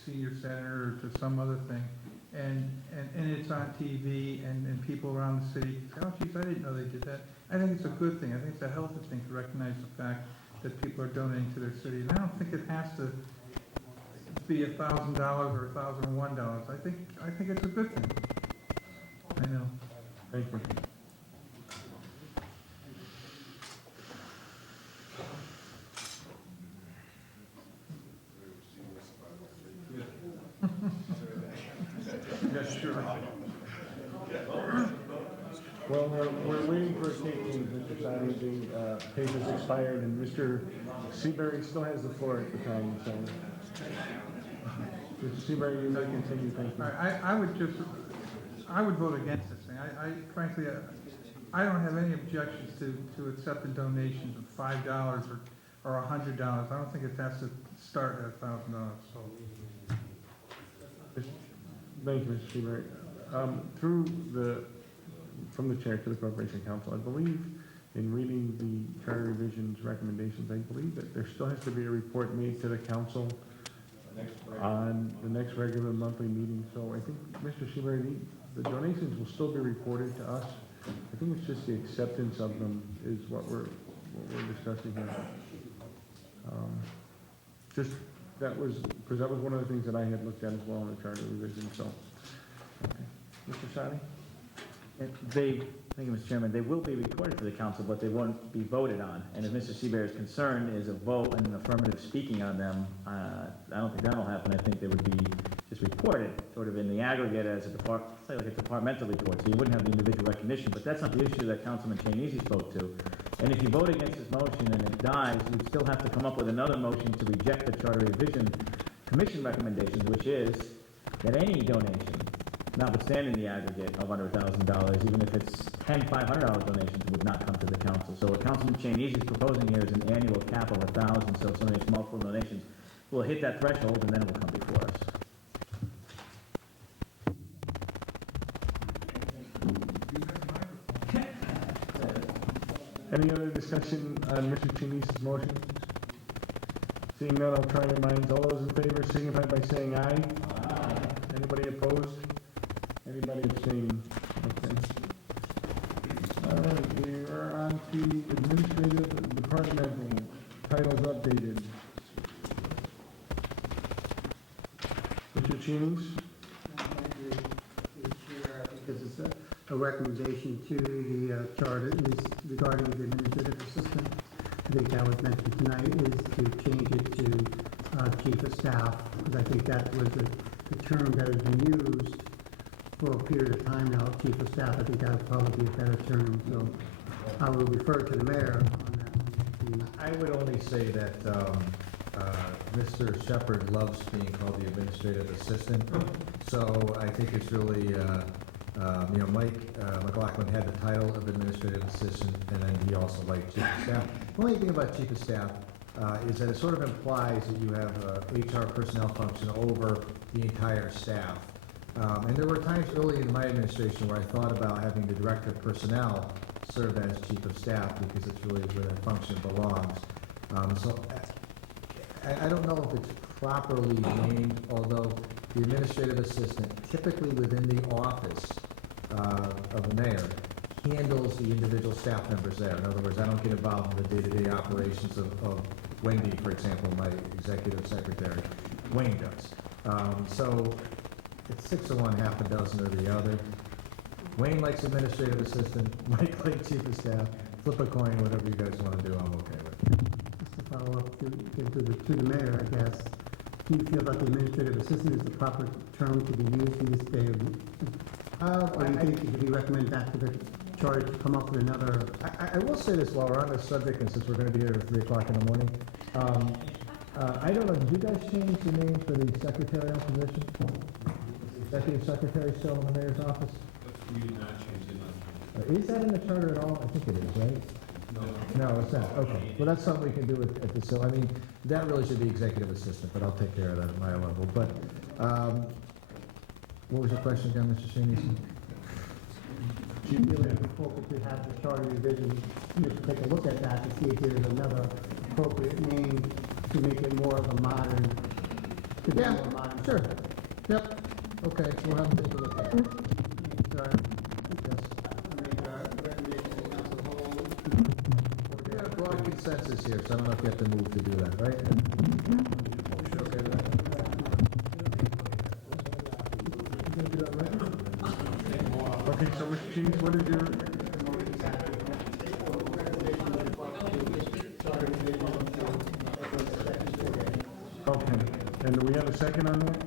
senior center or to some other thing. And it's on TV and people around the city say, oh geez, I didn't know they did that. I think it's a good thing. I think it's a healthy thing to recognize the fact that people are donating to their city. And I don't think it has to be $1,000 or $1,001. I think it's a good thing. I know. Thank you. Yes, sure. Well, we're waiting for a taking, Mr. Sadi. The paper's expired, and Mr. Seabury still has the floor at the time, so. Mr. Seabury, you may continue, thank you. I would vote against this thing. Frankly, I don't have any objections to accepting donations of $5 or $100. I don't think it has to start at $1,000, so. Thank you, Mr. Seabury. From the chair to the Corporation Council, I believe in reading the charter revisions recommendations, I believe that there still has to be a report made to the council on the next regular monthly meeting. So I think, Mr. Seabury, the donations will still be reported to us. I think it's just the acceptance of them is what we're discussing here. Because that was one of the things that I had looked at as well in the charter revision, so. Okay. Mr. Sadi? Thank you, Mr. Chairman. They will be reported to the council, but they won't be voted on. And if Mr. Seabury's concern is a vote and an affirmative speaking on them, I don't think that'll happen. I think they would be just reported sort of in the aggregate as say like a departmental report, so you wouldn't have the individual recognition. But that's not the issue that Councilman Chianese spoke to. And if you vote against this motion and it dies, you'd still have to come up with another motion to reject the Charter Revision Commission recommendations, which is that any donation, notwithstanding the aggregate of under $1,000, even if it's 10 $500 donations, would not come to the council. So what Councilman Chianese is proposing here is an annual cap of 1,000. So if somebody makes multiple donations, we'll hit that threshold and then it will come before us. Any other discussion on Mr. Chianese's motion? Seeing none, I'll try your minds. All those in favor signify by saying aye. Aye. Anybody opposed? Anybody abstaining? Okay. All right, we are on to administrative departmental titles updated. Mr. Chianese? Because it's a recommendation to the charter is regarding the administrative assistant. I think that was mentioned tonight, is to change it to chief of staff, because I think that was the term that has been used for a period of time now, chief of staff. I think that would probably be a better term, so I will refer to the mayor on that one. I would only say that Mr. Shepherd loves being called the administrative assistant, so I think it's really, Mike McLaughlin had the title of administrative assistant, and then he also liked chief of staff. The only thing about chief of staff is that it sort of implies that you have HR personnel function over the entire staff. And there were times early in my administration where I thought about having the director of personnel serve as chief of staff because it's really where that function belongs. So I don't know if it's properly named, although the administrative assistant, typically within the office of the mayor, handles the individual staff members there. In other words, I don't get involved in the day-to-day operations of Wendy, for example, my executive secretary. Wayne does. So it's 6 of one, half a dozen of the other. Wayne likes administrative assistant, Mike likes chief of staff. Flip a coin, whatever you guys want to do, I'm okay with. Just to follow up to the mayor, I guess, do you feel that the administrative assistant is the proper term to be used in this day of, or do you think it could be recommended back to the charter to come up with another? I will say this while we're on this subject, and since we're going to be here at 3 o'clock in the morning, I don't know, did you guys change the name for the secretarial position? Executive secretary still in the mayor's office? We did not change the name. Is that in the charter at all? I think it is, right? No, it's not. Okay. Well, that's something we can do at the, so, I mean, that really should be executive assistant, but I'll take care of that at my level. But, what was your question again, Mr. Shaney? Do you feel it's appropriate to have the charter revision, just take a look at that to see if there is another appropriate name to make it more of a modern, to be Yeah, more modern? sure. Yep. Okay, we'll have to take a look at it. Sorry. Yes. Make a recommendation to the council whole. We got a broad consensus here, so I don't know if you have to move to do that, right? Okay with that? Okay, so Mr. Cheese, what is your, okay, and do we have a second on that?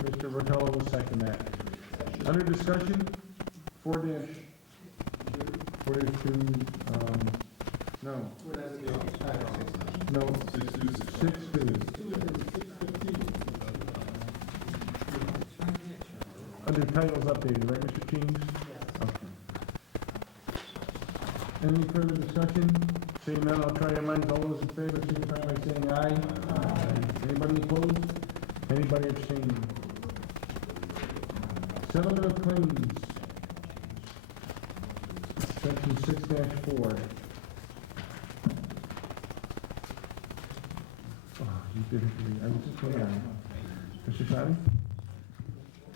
Mr. Rotello will second that. Under discussion, 4-2, no. No, 6-2. Under titles updated, right, Mr. Cheese? Okay. Any further discussion? Seeing none, I'll try your minds. All those in favor, signify by saying aye. Aye. Anybody opposed? Anybody abstaining? Settlement of claims. Section 6-4. Oh, you did it, I was just going on. Mr. Sadi?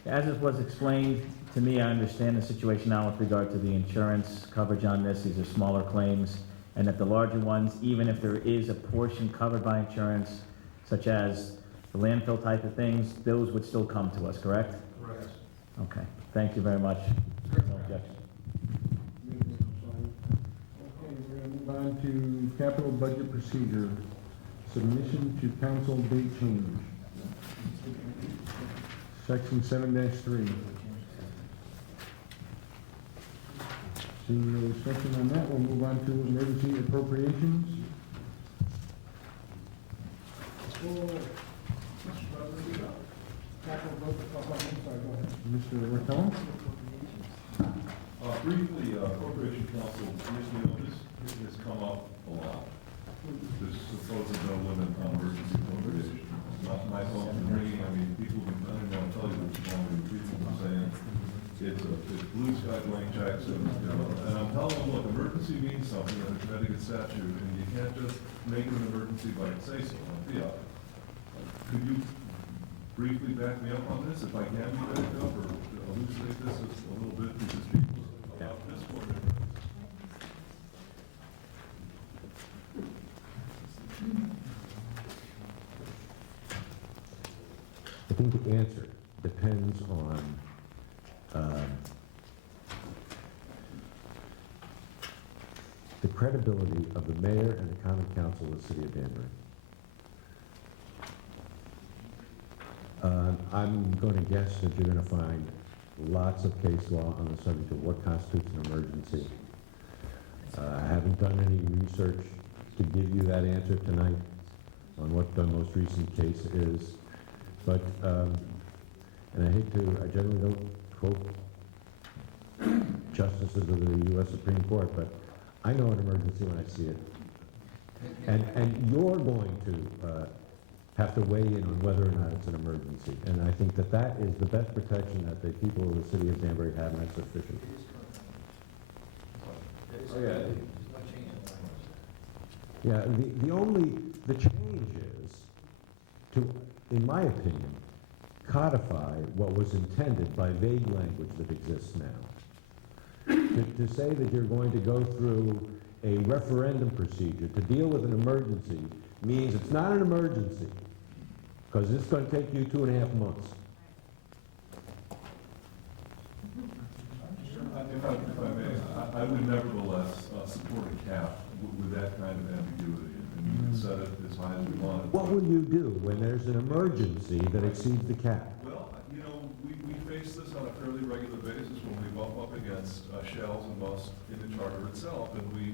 As it was explained to me, I understand the situation now with regard to the insurance coverage on this. These are smaller claims, and that the larger ones, even if there is a portion covered by insurance, such as the landfill type of things, those would still come to us, correct? Correct. Okay, thank you very much. No objection. Okay, we're gonna move on to capital budget procedure, submission to council date change. Section 7-3. Seeing no discussion on that, we'll move on to emergency appropriations. Mr. Rattell? Briefly, Corporation Council, this has come up a lot. This supposed no limit on emergency appropriation. My phone is ringing, I mean, people, I don't want to tell you what's wrong with people are saying, it's blue sky blank checks, and, and I'm telling them, look, emergency means something, and it's Connecticut statute, and you can't just make it an emergency by say so, on fiat. Could you briefly back me up on this, if I can be backed up, or elucidate this a little bit, because people are about this for it. I think the answer depends on the credibility of the mayor and the common council of the city of Danbury. I'm going to guess that you're going to find lots of case law on the subject of what constitutes an emergency. I haven't done any research to give you that answer tonight on what the most recent case is, but, and I hate to, I generally don't quote justices of the U.S. Supreme Court, but I know an emergency when I see it. And you're going to have to weigh in on whether or not it's an emergency. And I think that that is the best protection that the people of the city of Danbury have, and that's sufficient. Oh, yeah. Yeah, the change is to, in my opinion, codify what was intended by vague language that exists now. To say that you're going to go through a referendum procedure to deal with an emergency means it's not an emergency, because it's going to take you 2.5 months. If I may, I would nevertheless support a cap with that kind of ambiguity, and you can set it as high as we want. What will you do when there's an emergency that exceeds the cap? Well, you know, we face this on a fairly regular basis when we bump up against shalls and musts in the charter itself, and we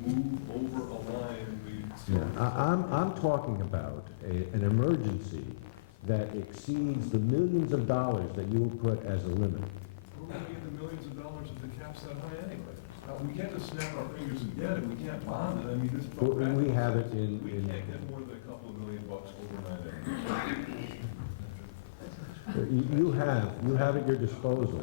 move over a line, and we... I'm talking about an emergency that exceeds the millions of dollars that you will put as a limit. We're going to get the millions of dollars if the cap's that high anyway. We can't just snap our fingers and get it, we can't bond it, I mean, this... We have it in... We can't get more than a couple of $1 million overnight anyway. You have at your disposal.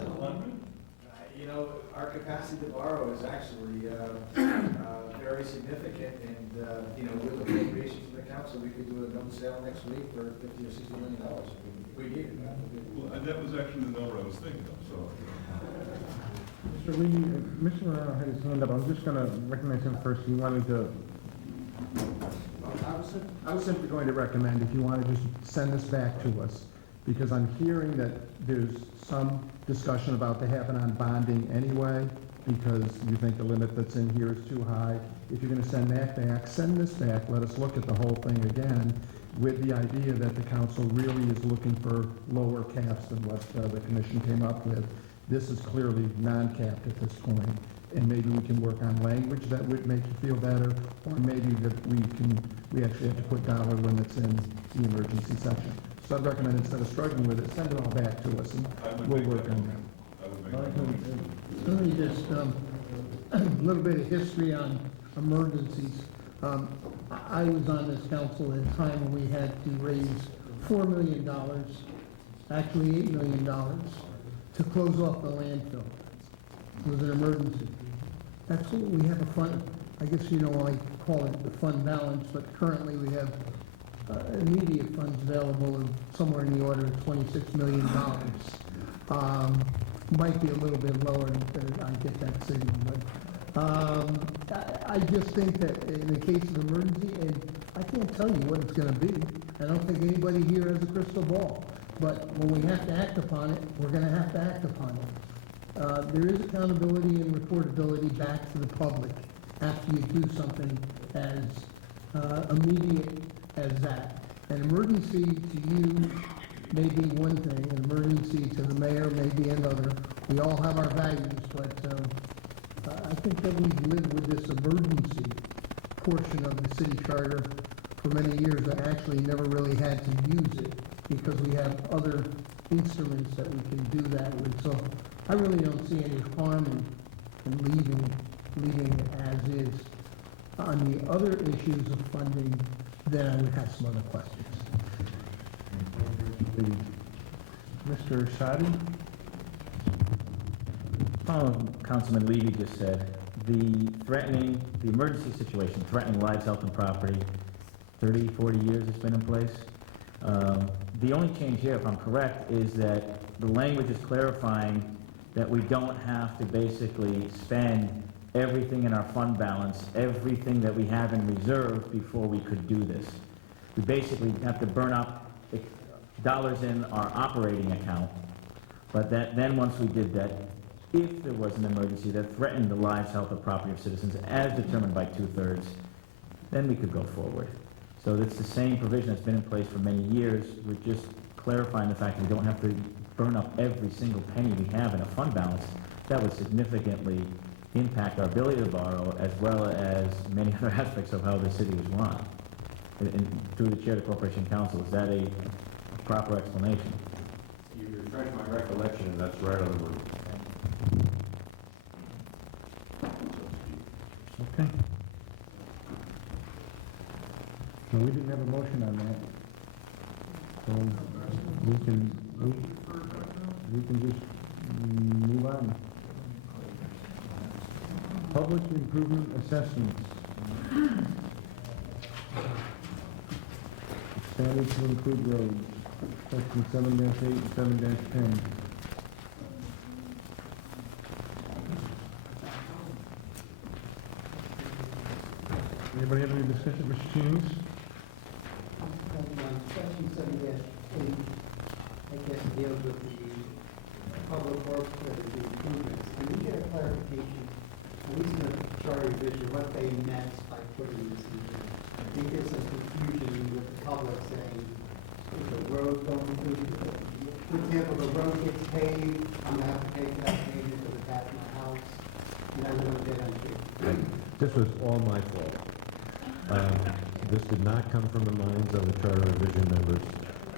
You know, our capacity to borrow is actually very significant, and, you know, with appropriations from the council, we could do a note sale next week for $50 or $60 million if we needed that. Well, and that was actually the number I was thinking of, so... Mr. Lee, Mr. Morano had his hand up. I'm just going to recognize him first. He wanted to... I was simply going to recommend if you want to just send this back to us, because I'm hearing that there's some discussion about to happen on bonding anyway, because you think the limit that's in here is too high. If you're going to send that back, send this back. Let us look at the whole thing again with the idea that the council really is looking for lower caps than what the commission came up with. This is clearly non-capped at this point, and maybe we can work on language that would make you feel better, or maybe that we actually have to put dollar limits in the emergency section. So I'd recommend instead of struggling with it, send it all back to us, and we'll work on that. Let me just, a little bit of history on emergencies. I was on this council at a time when we had to raise $4 million, actually $8 million, to close off the landfill. It was an emergency. That's what we have a fund, I guess you know, I call it the fund balance, but currently we have immediate funds available of somewhere in the order of $26 million. Might be a little bit lower, I get that signal, but I just think that in the case of emergency, and I can't tell you what it's gonna be. I don't think anybody here has a crystal ball. But when we have to act upon it, we're gonna have to act upon it. There is accountability and reportability back to the public after you do something as immediate as that. An emergency to you may be one thing, an emergency to the mayor may be another. We all have our values, but I think that we've lived with this emergency portion of the city charter for many years. I actually never really had to use it because we have other instruments that we can do that with. So I really don't see any harm in leaving it as is. On the other issues of funding, then I would have some other questions. Mr. Sadi? Councilman Levy just said, the emergency situation, threatening lives, health, and property, 30, 40 years it's been in place. The only change here, if I'm correct, is that the language is clarifying that we don't have to basically spend everything in our fund balance, everything that we have in reserve before we could do this. We basically have to burn up dollars in our operating account, but then once we did that, if there was an emergency that threatened the lives, health, or property of citizens as determined by 2/3, then we could go forward. So it's the same provision that's been in place for many years. We're just clarifying the fact that we don't have to burn up every single penny we have in a fund balance. That would significantly impact our ability to borrow, as well as many other aspects of how the city is run. And through the chair of the Corporation Council, is that a proper explanation? You refresh my recollection, and that's right on the money. Okay. No, we didn't have a motion on that. So we can just move on. Public improvement assessments. Expanded to include roads, section 7-8 and 7-10. Anybody have any discussion, Mr. Cheese? Section 7-8, I guess, deals with the public works for the improvements. Can we get a clarification, at least in the charter revision, what they meant by putting this in there? I think there's some confusion with the public saying, if the road don't include, for example, the road gets paved, I'm gonna have to pay for that pavement because it's at my house, and I live in a dead-end street. This was all my fault. This did not come from the minds of the Charter Revision members.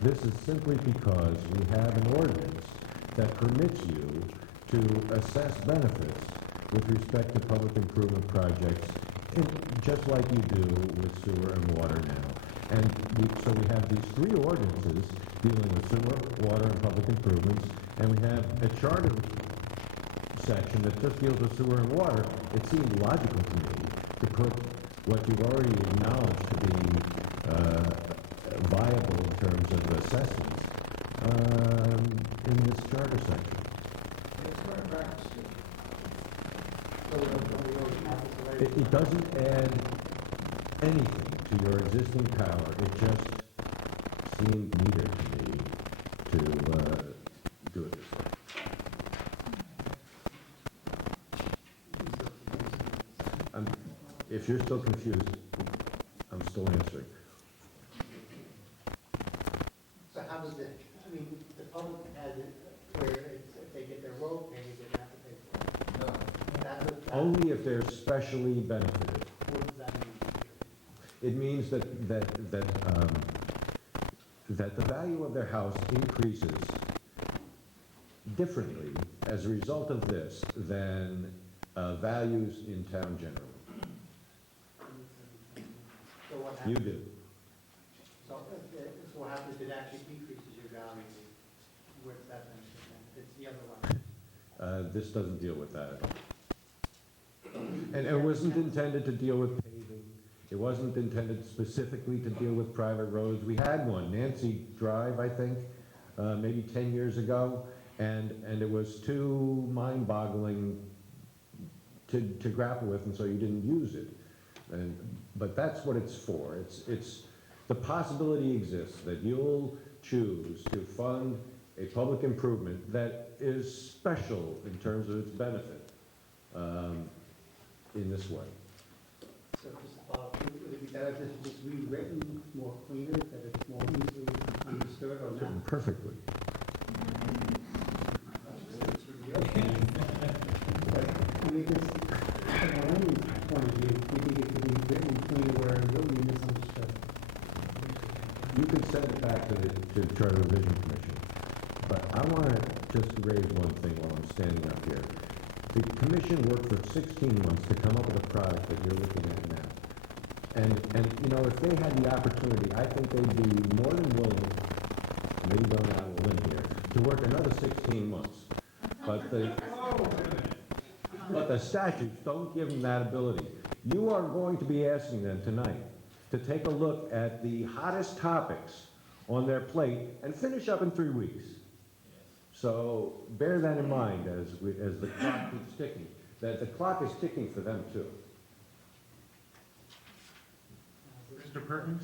This is simply because we have an ordinance that permits you to assess benefits with respect to public improvement projects, just like you do with sewer and water now. And so we have these three ordinances dealing with sewer, water, and public improvements, and we have a charter section that just deals with sewer and water. It seemed logical to me to put what you've already acknowledged to be viable in terms of assessments in this charter section. It's current practice. It doesn't add anything to your existing power. It just seemed needed to me to do it this way. If you're still confused, I'm still answering. So how does it, I mean, the public has it where it's, if they get their road paved, they have to pay for it. No. That's Only if they're specially benefited. what does that mean? It means that the value of their house increases differently as a result of this than values in town generally. So what You happens? do. So what happens if it actually decreases your value? Where's that benefit then? It's the other one. This doesn't deal with that at all. And it wasn't intended to deal with paving. It wasn't intended specifically to deal with private roads. We had one, Nancy Drive, I think, maybe 10 years ago, and it was too mind-boggling to grapple with, and so you didn't use it. But that's what it's for. It's the possibility exists that you'll choose to fund a public improvement that is special in terms of its benefit in this way. So would it be better if this was rewritten more cleaner, that it's more easily understood or not? Perfectly. I mean, this, from a layman's point of view, you think it could be written cleaner where it will be misunderstood? You could send it back to the Charter Revision Commission, but I want to just raise one thing while I'm standing up here. The commission worked for 16 months to come up with a product that you're looking at now. And you know, if they had the opportunity, I think they'd be more than willing, maybe going out on a limb here, to work another 16 months. But the statutes don't give them that ability. You are going to be asking them tonight to take a look at the hottest topics on their plate and finish up in 3 weeks. So bear that in mind as the clock keeps ticking, that the clock is ticking for them too. Mr. Perkins?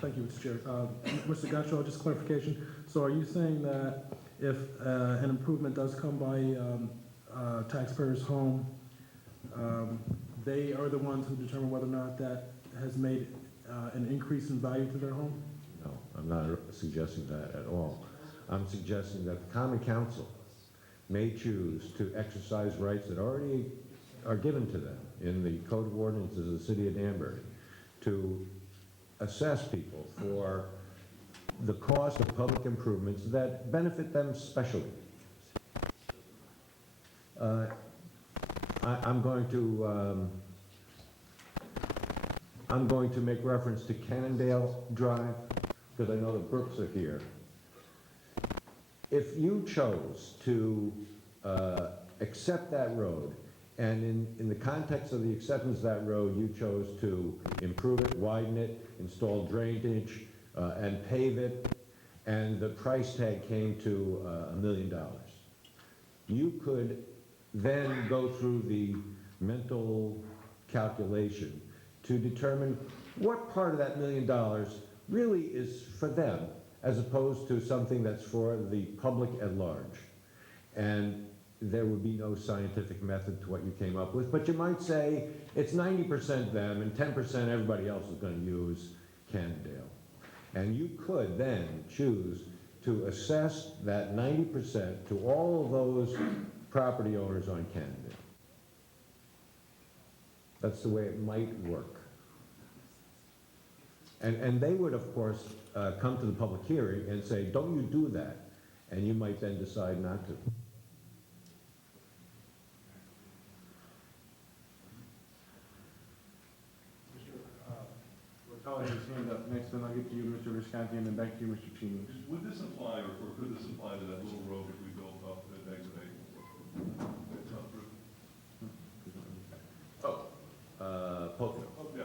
Thank you, Mr. Chair. Mr. Gotcho, just clarification. So are you saying that if an improvement does come by taxpayers' home, they are the ones who determine whether or not that has made an increase in value to their home? No, I'm not suggesting that at all. I'm suggesting that the Common Council may choose to exercise rights that already are given to them in the Code of Ordinances of the City of Danbury to assess people for the cost of public improvements that benefit them specially. I'm going to make reference to Cannondale Drive, because I know the Brooks are here. If you chose to accept that road, and in the context of the acceptance of that road, you chose to improve it, widen it, install drainage, and pave it, and the price tag came to $1 million. You could then go through the mental calculation to determine what part of that $1 million really is for them, as opposed to something that's for the public at large. And there would be no scientific method to what you came up with, but you might say it's 90% them and 10% everybody else is going to use Cannondale. And you could then choose to assess that 90% to all of those property owners on Cannondale. That's the way it might work. And they would, of course, come to the public hearing and say, don't you do that? And you might then decide not to. I'll have his hand up next, then I'll get to you, Mr. Visconti, and then back to you, Mr. Cheney. Would this apply, or could this apply to that little road that we built up at exit 8? Pocono. Oh, yeah.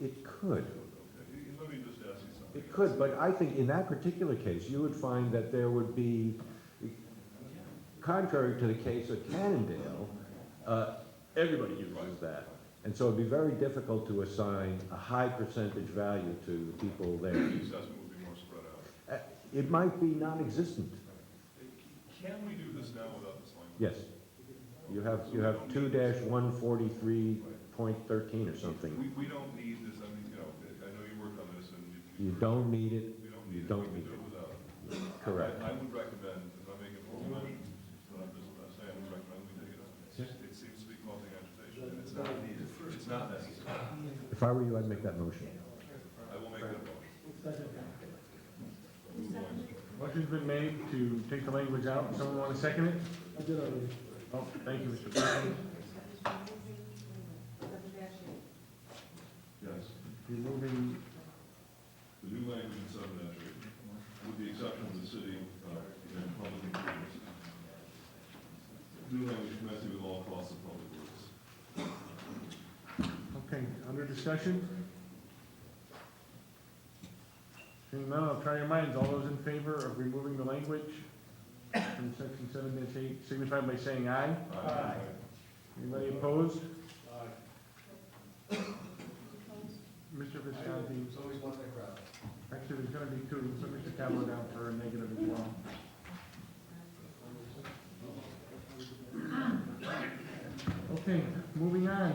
It could. Okay, let me just ask you something. It could, but I think in that particular case, you would find that there would be, contrary to the case of Cannondale, everybody uses that. And so it'd be very difficult to assign a high percentage value to people there. The assessment would be more spread out. It might be non-existent. Can we do this now without this language? Yes. You have 2-143.13 or something. We don't need this, I mean, I know you worked on this and You don't need it. we don't You need it. don't We need can do it. it without it. Correct. I would recommend, if I'm making a full motion, but I'm just saying, I would recommend we take it out. It seems to be causing agitation, and it's not needed. It's not necessary. If I were you, I'd make that motion. I will make that motion. Motion's been made to take the language out. Someone want to second it? I did already. Oh, thank you, Mr. Perkins. Yes. Removing, The new language in 7-8, with the exception of the city and public improvements. New language commencing with all costs of public works. okay, under discussion? Seeing none, I'll try your minds. All those in favor of removing the language from section 7-8 signify by saying aye. Aye. Anybody opposed? Mr. Visconti? There's always one in the crowd. Actually, there's gonna be two, so Mr. Cavallo down for a negative as well. Okay, moving on.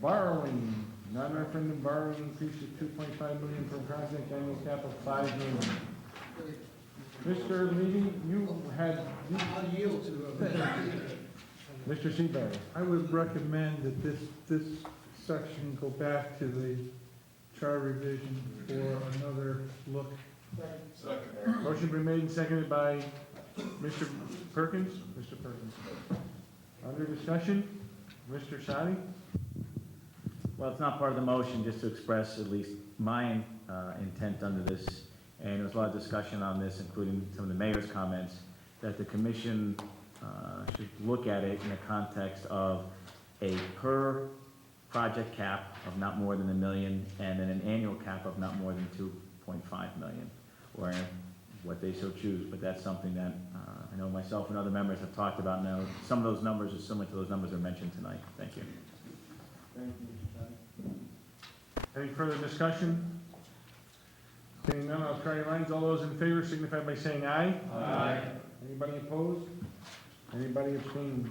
Borrowing, non-referendum borrowing increase to 2.5 million for project annual cap of 5 million. Mr. Levy, you had, I'll yield to Mr. Seabury. I would recommend that this section go back to the charter revision for another look. Second. Motion been made and seconded by Mr. Perkins. Mr. Perkins. Under discussion, Mr. Sadi? Well, it's not part of the motion, just to express at least my intent under this, and there was a lot of discussion on this, including some of the mayor's comments, that the commission should look at it in the context of a per project cap of not more than $1 million, and then an annual cap of not more than $2.5 million, or what they so choose. But that's something that I know myself and other members have talked about now. Some of those numbers are similar to those numbers that are mentioned tonight. Thank you. Thank you, Mr. Sadi. Any further discussion? Seeing none, I'll try your minds. All those in favor signify by saying aye. Aye. Anybody opposed? Anybody abstaining?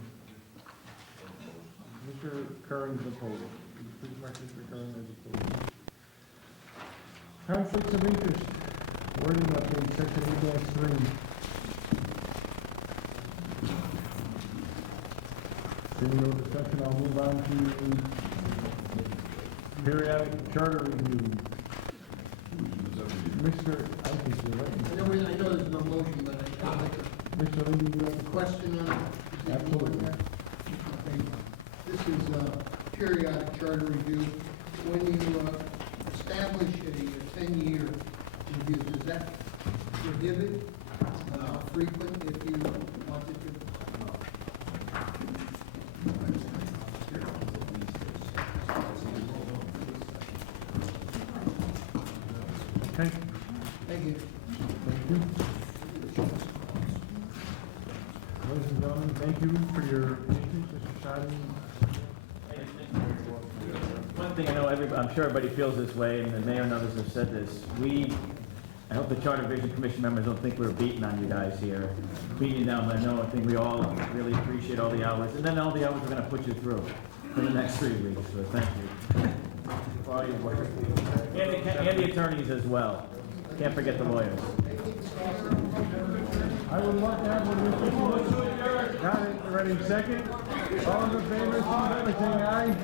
Mr. Curran is opposed. Please mark Mr. Curran as opposed. Conflicts of interest, wording update, section 8-3. Seeing no discussion, I'll move on to periodic charter review. Mr. I think you're right. I know there's no motion, but I think Mr. Lindy, you have a question on it. Absolutely. Okay. This is a periodic charter review. When you establish a 10-year review, does that prohibit frequent if you wanted to? Okay. Thank you. Thank you. Ladies and gentlemen, thank you for your patience, Mr. Sadi. One thing I know, I'm sure everybody feels this way, and the mayor and others have said this. I hope the Charter Revision Commission members don't think we're beating on you guys here. Beating you down, but I think we all really appreciate all the hours, and then all the hours we're gonna put you through for the next 3 weeks, so thank you. For all your work. And the attorneys as well. Can't forget the lawyers. I would love to have one, Mr. Got it, ready, second? All in favor, signify by saying aye.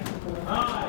Aye.